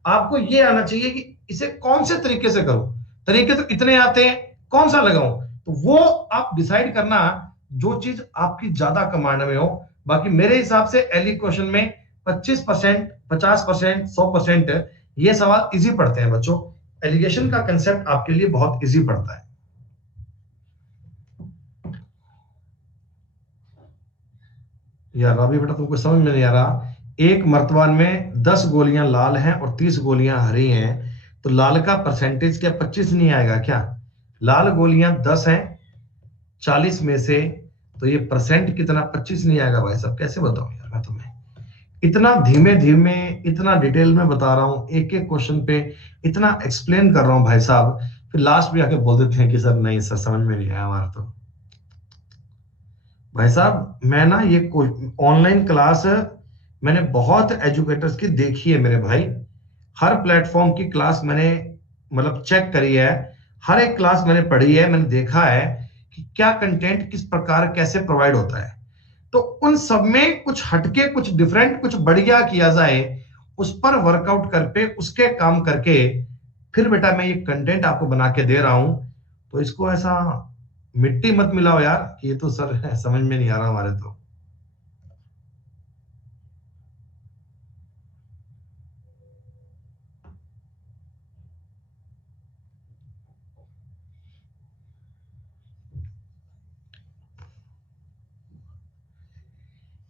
आपको ये आना चाहिए कि इसे कौन से तरीके से करूं। तरीके तो इतने आते हैं, कौन सा लगाऊं? तो वो आप डिसाइड करना, जो चीज आपकी ज्यादा कमांड में हो। बाकी मेरे हिसाब से एली क्वेश्चन में 25%, 50%, 100% ये सवाल इजी पड़ते हैं बच्चों। एलिगेशन का कंसेप्ट आपके लिए बहुत इजी पड़ता है। यार अभी बेटा तुमको समझ में नहीं आ रहा, एक मर्तबान में 10 गोलियां लाल हैं और 30 गोलियां हरी हैं, तो लाल का परसेंटेज क्या 25 नहीं आएगा क्या? लाल गोलियां 10 हैं 40 में से, तो ये परसेंट कितना 25 नहीं आएगा भाई साहब? कैसे बताऊं यार मैं तुम्हें? इतना धीमे धीमे, इतना डिटेल में बता रहा हूं, एक एक क्वेश्चन पे इतना एक्सप्लेन कर रहा हूं भाई साहब, फिर लास्ट में आके बोल देते हैं कि सर नहीं सर समझ में नहीं आया हमारा। तो भाई साहब मैं ना ये ऑनलाइन क्लास मैंने बहुत एजुकेटर्स की देखी है मेरे भाई। हर प्लेटफॉर्म की क्लास मैंने मतलब चेक करी है, हर एक क्लास मैंने पढ़ी है, मैंने देखा है कि क्या कंटेंट किस प्रकार कैसे प्रोवाइड होता है। तो उन सब में कुछ हटके, कुछ डिफरेंट, कुछ बढ़िया किया जाए, उस पर वर्कआउट कर पे उसके काम करके फिर बेटा मैं ये कंटेंट आपको बना के दे रहा हूं। तो इसको ऐसा मिट्टी मत मिलाओ यार कि ये तो सर समझ में नहीं आ रहा हमारे। तो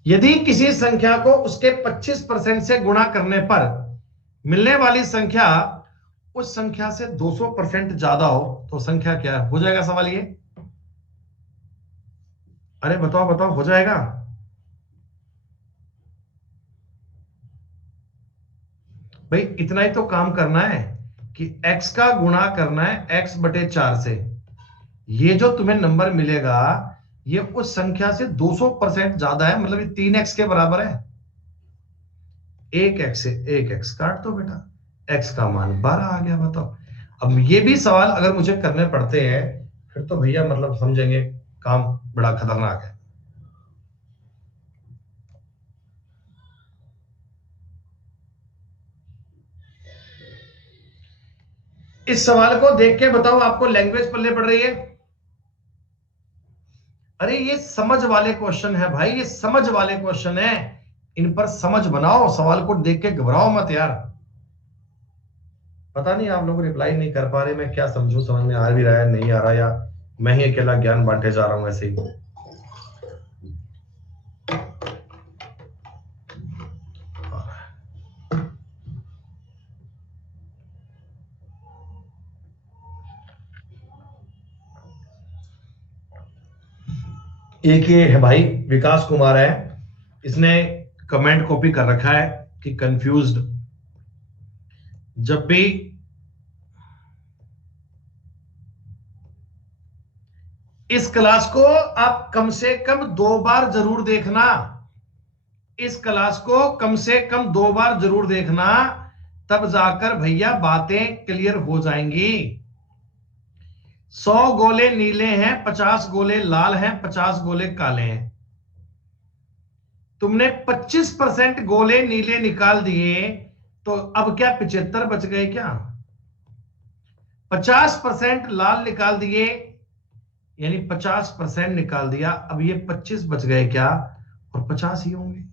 यदि किसी संख्या को उसके 25% से गुणा करने पर मिलने वाली संख्या उस संख्या से 200% ज्यादा हो, तो संख्या क्या हो जाएगा सवाल ये? अरे बताओ बताओ, हो जाएगा? भाई इतना ही तो काम करना है कि x का गुणा करना है x/4 से। ये जो तुम्हें नंबर मिलेगा, ये उस संख्या से 200% ज्यादा है, मतलब ये 3x के बराबर है। 1x से 1x काट दो बेटा, x का मान 12 आ गया। बताओ, अब ये भी सवाल अगर मुझे करने पड़ते हैं, फिर तो भैया मतलब समझेंगे काम बड़ा खतरनाक है। इस सवाल को देख के बताओ आपको लैंग्वेज पढ़ने पड़ रही है? अरे ये समझ वाले क्वेश्चन है भाई, ये समझ वाले क्वेश्चन है। इन पर समझ बनाओ, सवाल को देख के घबराओ मत यार। पता नहीं आप लोग रिप्लाई नहीं कर पा रहे, मैं क्या समझूं, समझ में आ भी रहा है नहीं आ रहा, या मैं ही अकेला ज्ञान बांटे जा रहा हूं ऐसे ही। एक ये है भाई विकास कुमार है, इसने कमेंट कॉपी कर रखा है कि कंफ्यूज्ड। जब भी इस क्लास को आप कम से कम 2 बार जरूर देखना, इस क्लास को कम से कम 2 बार जरूर देखना, तब जाकर भैया बातें क्लियर हो जाएंगी। 100 गोले नीले हैं, 50 गोले लाल हैं, 50 गोले काले हैं। तुमने 25% गोले नीले निकाल दिए, तो अब क्या 75 बच गए क्या? 50% लाल निकाल दिए, यानी 50% निकाल दिया, अब ये 25 बच गए क्या? और 50 ही होंगे।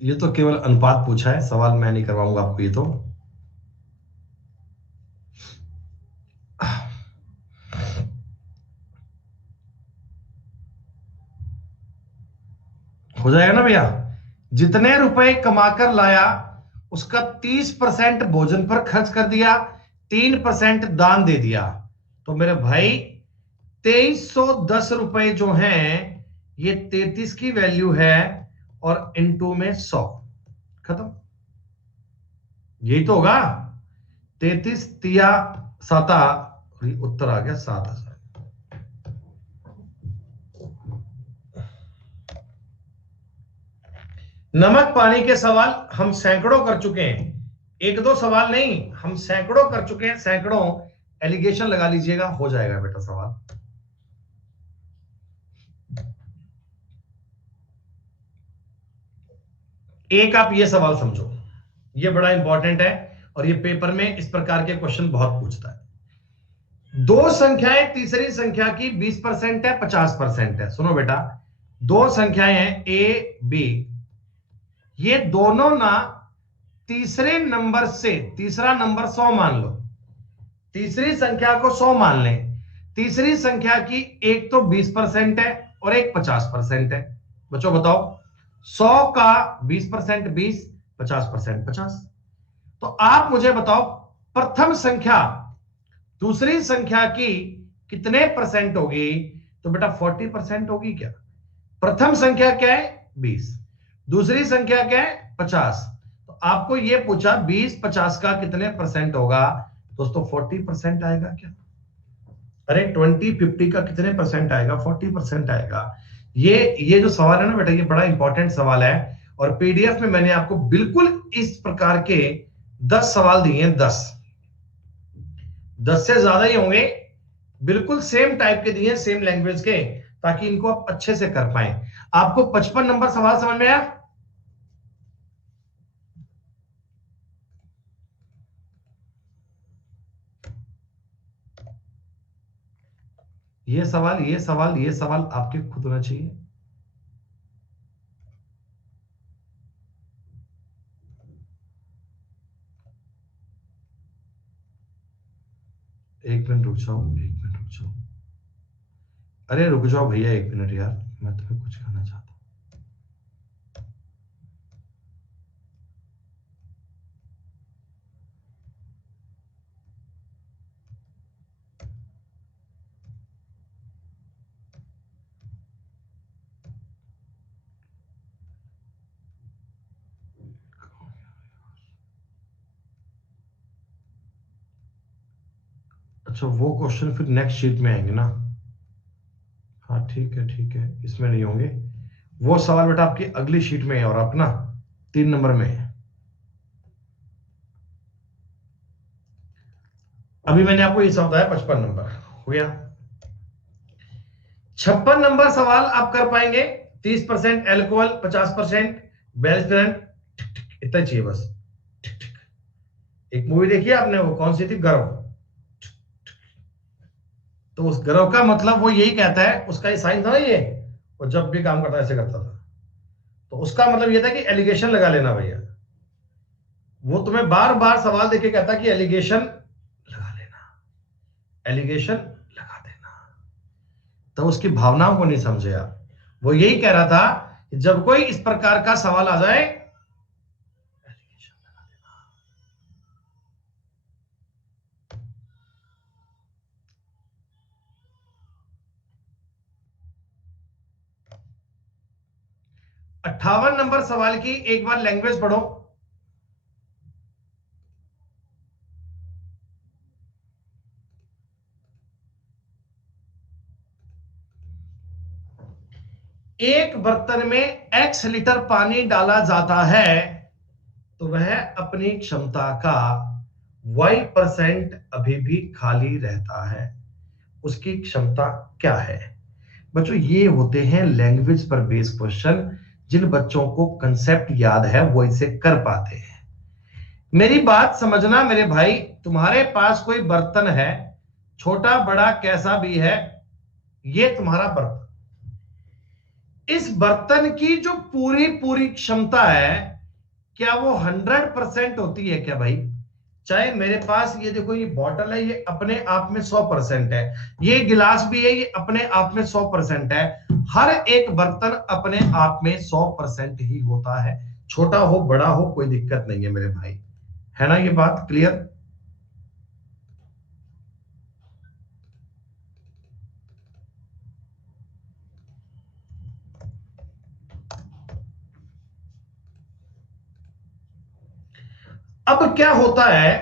ये तो केवल अनुपात पूछा है, सवाल मैं नहीं करवाऊंगा आपको ये तो। हो जाएगा ना भैया? जितने रुपए कमाकर लाया उसका 30% भोजन पर खर्च कर दिया, 3% दान दे दिया। तो मेरे भाई 2310 रुपए जो हैं, ये 33 की वैल्यू है और इनटू में 100, खत्म। यही तो होगा। 33 तिया 7, उत्तर आ गया 7000। नमक पानी के सवाल हम सैकड़ों कर चुके हैं, 1-2 सवाल नहीं, हम सैकड़ों कर चुके हैं, सैकड़ों। एलिगेशन लगा लीजिएगा, हो जाएगा बेटा सवाल। एक आप ये सवाल समझो, ये बड़ा इंपॉर्टेंट है और ये पेपर में इस प्रकार के क्वेश्चन बहुत पूछता है। दो संख्याएं तीसरी संख्या की 20% है, 50% है। सुनो बेटा, दो संख्याएं हैं ए बी, ये दोनों ना तीसरे नंबर से, तीसरा नंबर 100 मान लो, तीसरी संख्या को 100 मान लें। तीसरी संख्या की एक तो 20% है और एक 50% है। बच्चों बताओ, 100 का 20% 20, 50% 50। तो आप मुझे बताओ, प्रथम संख्या दूसरी संख्या की कितने परसेंट होगी? तो बेटा 40% होगी क्या? प्रथम संख्या क्या है? 20, दूसरी संख्या क्या है? 50। तो आपको यह पूछा 20-50 का कितने परसेंट होगा? दोस्तों 40% आएगा क्या? अरे 20-50 का कितने परसेंट आएगा? 40% आएगा। ये जो सवाल है ना बेटा, ये बड़ा इंपॉर्टेंट सवाल है और पीडीएफ में मैंने आपको बिल्कुल इस प्रकार के 10 सवाल दिए हैं। 10 से ज्यादा ही होंगे, बिल्कुल सेम टाइप के दिए, सेम लैंग्वेज के, ताकि इनको आप अच्छे से कर पाए। आपको 55 नंबर सवाल समझ में आया? ये सवाल आपके खुद होना चाहिए। एक मिनट रुक जाओ, एक मिनट रुक जाओ। अरे रुक जाओ भैया, एक मिनट यार, मैं तुम्हें कुछ कहना चाहता हूं। अच्छा, वो क्वेश्चन फिर नेक्स्ट शीट में आएंगे ना? हाँ ठीक है, ठीक है, इसमें नहीं होंगे। वो सवाल बेटा आपकी अगली शीट में है और अपना 3 नंबर में है। अभी मैंने आपको ये सब बताया, 55 नंबर हो गया। 56 नंबर सवाल आप कर पाएंगे। 30% एल्कोहल, 50% बेल्सपेरेंट, इतना चाहिए बस। एक मूवी देखी आपने, वो कौन सी थी? गर्व। तो उस गर्व का मतलब वो यही कहता है, उसका ही साइन था ना ये, वो जब भी काम करता ऐसे करता था। तो उसका मतलब ये था कि एलिगेशन लगा लेना भैया। वो तुम्हें बार बार सवाल देके कहता कि एलिगेशन लगा लेना, एलिगेशन लगा देना। तो उसकी भावनाओं को नहीं समझे आप। वो यही कह रहा था कि जब कोई इस प्रकार का सवाल आ जाए, एलिगेशन लगा देना। 58 नंबर सवाल की एक बार लैंग्वेज पढ़ो। एक बर्तन में x लीटर पानी डाला जाता है तो वह अपनी क्षमता का y% अभी भी खाली रहता है, उसकी क्षमता क्या है? बच्चों ये होते हैं लैंग्वेज पर बेस्ड क्वेश्चन। जिन बच्चों को कंसेप्ट याद है वो इसे कर पाते हैं। मेरी बात समझना मेरे भाई, तुम्हारे पास कोई बर्तन है, छोटा बड़ा कैसा भी है, ये तुम्हारा बर्तन। इस बर्तन की जो पूरी पूरी क्षमता है, क्या वो 100% होती है क्या भाई? चाहे मेरे पास ये देखो, ये बॉटल है, ये अपने आप में 100% है, ये गिलास भी है, ये अपने आप में 100% है। हर एक बर्तन अपने आप में 100% ही होता है, छोटा हो बड़ा हो कोई दिक्कत नहीं है मेरे भाई, है ना? ये बात क्लियर? अब क्या होता है,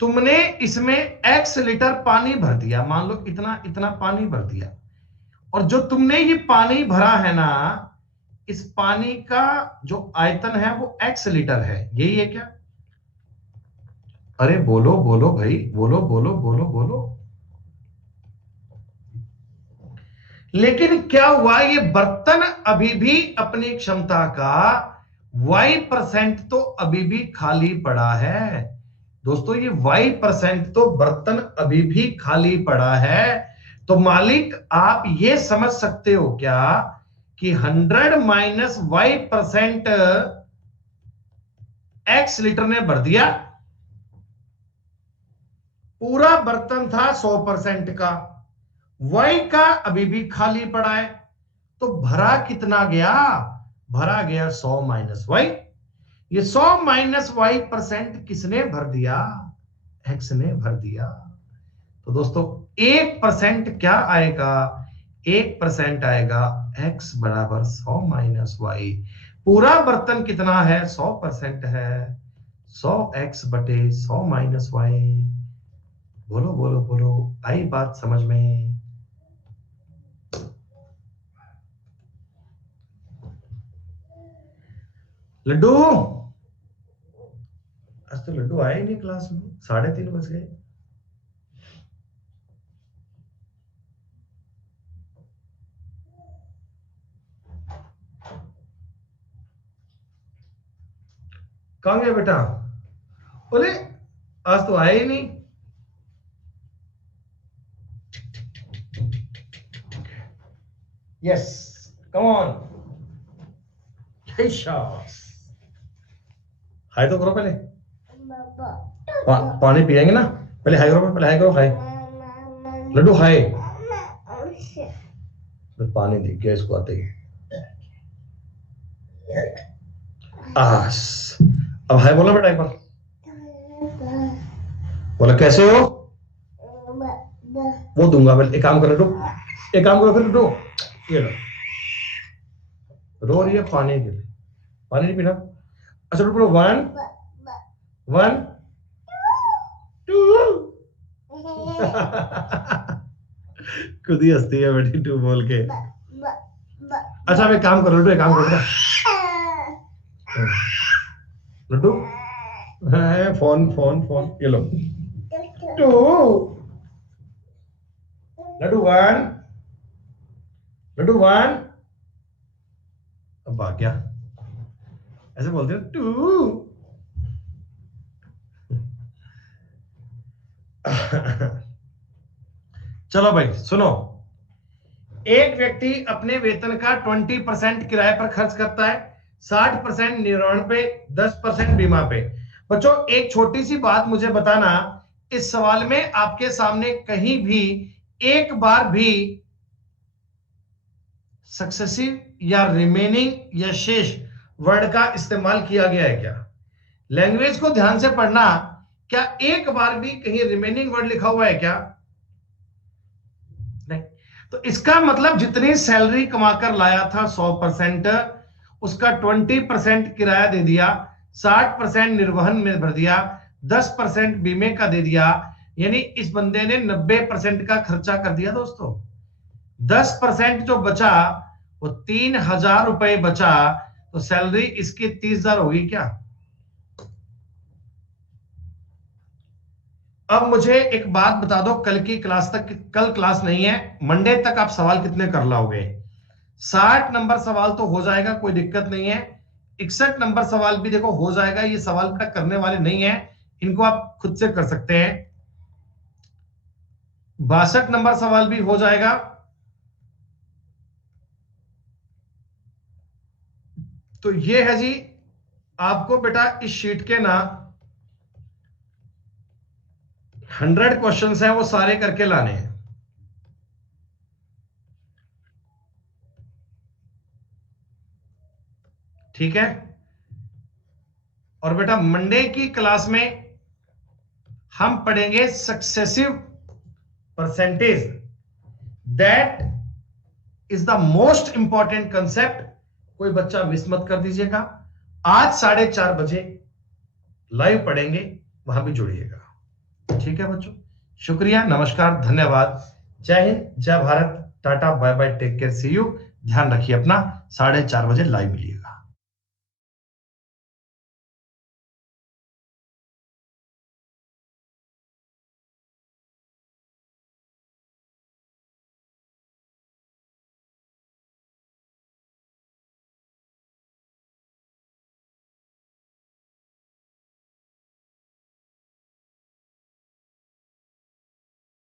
तुमने इसमें x लीटर पानी भर दिया, मान लो इतना इतना पानी भर दिया, और जो तुमने ये पानी भरा है ना, इस पानी का जो आयतन है वो x लीटर है, यही है क्या? अरे बोलो बोलो भाई, बोलो बोलो बोलो बोलो। लेकिन क्या हुआ, ये बर्तन अभी भी अपनी क्षमता का y% तो अभी भी खाली पड़ा है। दोस्तों ये y% तो बर्तन अभी भी खाली पड़ा है। तो मालिक आप ये समझ सकते हो क्या कि 100 माइनस y% x लीटर ने भर दिया। पूरा बर्तन था 100% का, y का अभी भी खाली पड़ा है, तो भरा कितना गया? भरा गया 100 माइनस y। ये 100 माइनस y% किसने भर दिया? x ने भर दिया। तो दोस्तों 1% क्या आएगा? 1% आएगा x बराबर 100 माइनस y। पूरा बर्तन कितना है? 100% है, 100x बटे 100 माइनस y। बोलो बोलो बोलो, आई बात समझ में? लड्डू, आज तो लड्डू आए ही नहीं क्लास में, 3:30 बज गए। कहां गया बेटा? बोले आज तो आए ही नहीं। Yes, come on. हाय तो करो पहले, पानी पिएंगे ना, पहले हाय करो, पहले हाय करो, हाय लड्डू हाय। पानी दिख गया इसको आते ही। आस, अब हाय बोला बेटा एक बार, बोला कैसे हो? वो दूंगा। एक काम करो लड्डू, एक काम करो फिर लड्डू, ये लो, रो रही है पानी के लिए, पानी नहीं पीना। अच्छा बोलो 1 1 2 खुद ही हंसती है बेटी 2 बोल के। अच्छा अब एक काम करो लड्डू, एक काम करो लड्डू, फोन फोन फोन, ये लो 2 लड्डू 1 लड्डू 1। अब आ गया, ऐसे बोलते हो 2। चलो भाई सुनो, एक व्यक्ति अपने वेतन का 20% किराए पर खर्च करता है, 60% निर्वहन पे, 10% बीमा पे। बच्चों एक छोटी सी बात मुझे बताना, इस सवाल में आपके सामने कहीं भी एक बार भी सक्सेसिव या रिमेनिंग या शेष वर्ड का इस्तेमाल किया गया है क्या? लैंग्वेज को ध्यान से पढ़ना, क्या एक बार भी कहीं रिमेनिंग वर्ड लिखा हुआ है क्या? नहीं। तो इसका मतलब जितनी सैलरी कमाकर लाया था 100%, उसका 20% किराया दे दिया, 60% निर्वहन में भर दिया, 10% बीमे का दे दिया, यानी इस बंदे ने 90% का खर्चा कर दिया दोस्तों। 10% जो बचा वो 3,000 रुपए बचा, तो सैलरी इसकी 30,000 होगी क्या? अब मुझे एक बात बता दो, कल की क्लास तक, कल क्लास नहीं है, मंडे तक आप सवाल कितने कर लाओगे? 60 नंबर सवाल तो हो जाएगा, कोई दिक्कत नहीं है। 61 नंबर सवाल भी देखो हो जाएगा, ये सवाल तक करने वाले नहीं है, इनको आप खुद से कर सकते हैं। 62 नंबर सवाल भी हो जाएगा। तो ये है जी, आपको बेटा इस शीट के ना 100 क्वेश्चंस हैं, वो सारे करके लाने हैं। ठीक है? और बेटा मंडे की क्लास में हम पढ़ेंगे successive percentage, that is the most important concept, कोई बच्चा मिस मत कर दीजिएगा। आज 4:30 बजे लाइव पढ़ेंगे, वहां भी जुड़िएगा। ठीक है बच्चों, शुक्रिया, नमस्कार, धन्यवाद, जय हिंद, जय Bharat, tata, bye bye, take care, see you. ध्यान रखिए अपना, 4:30 बजे लाइव मिलिएगा।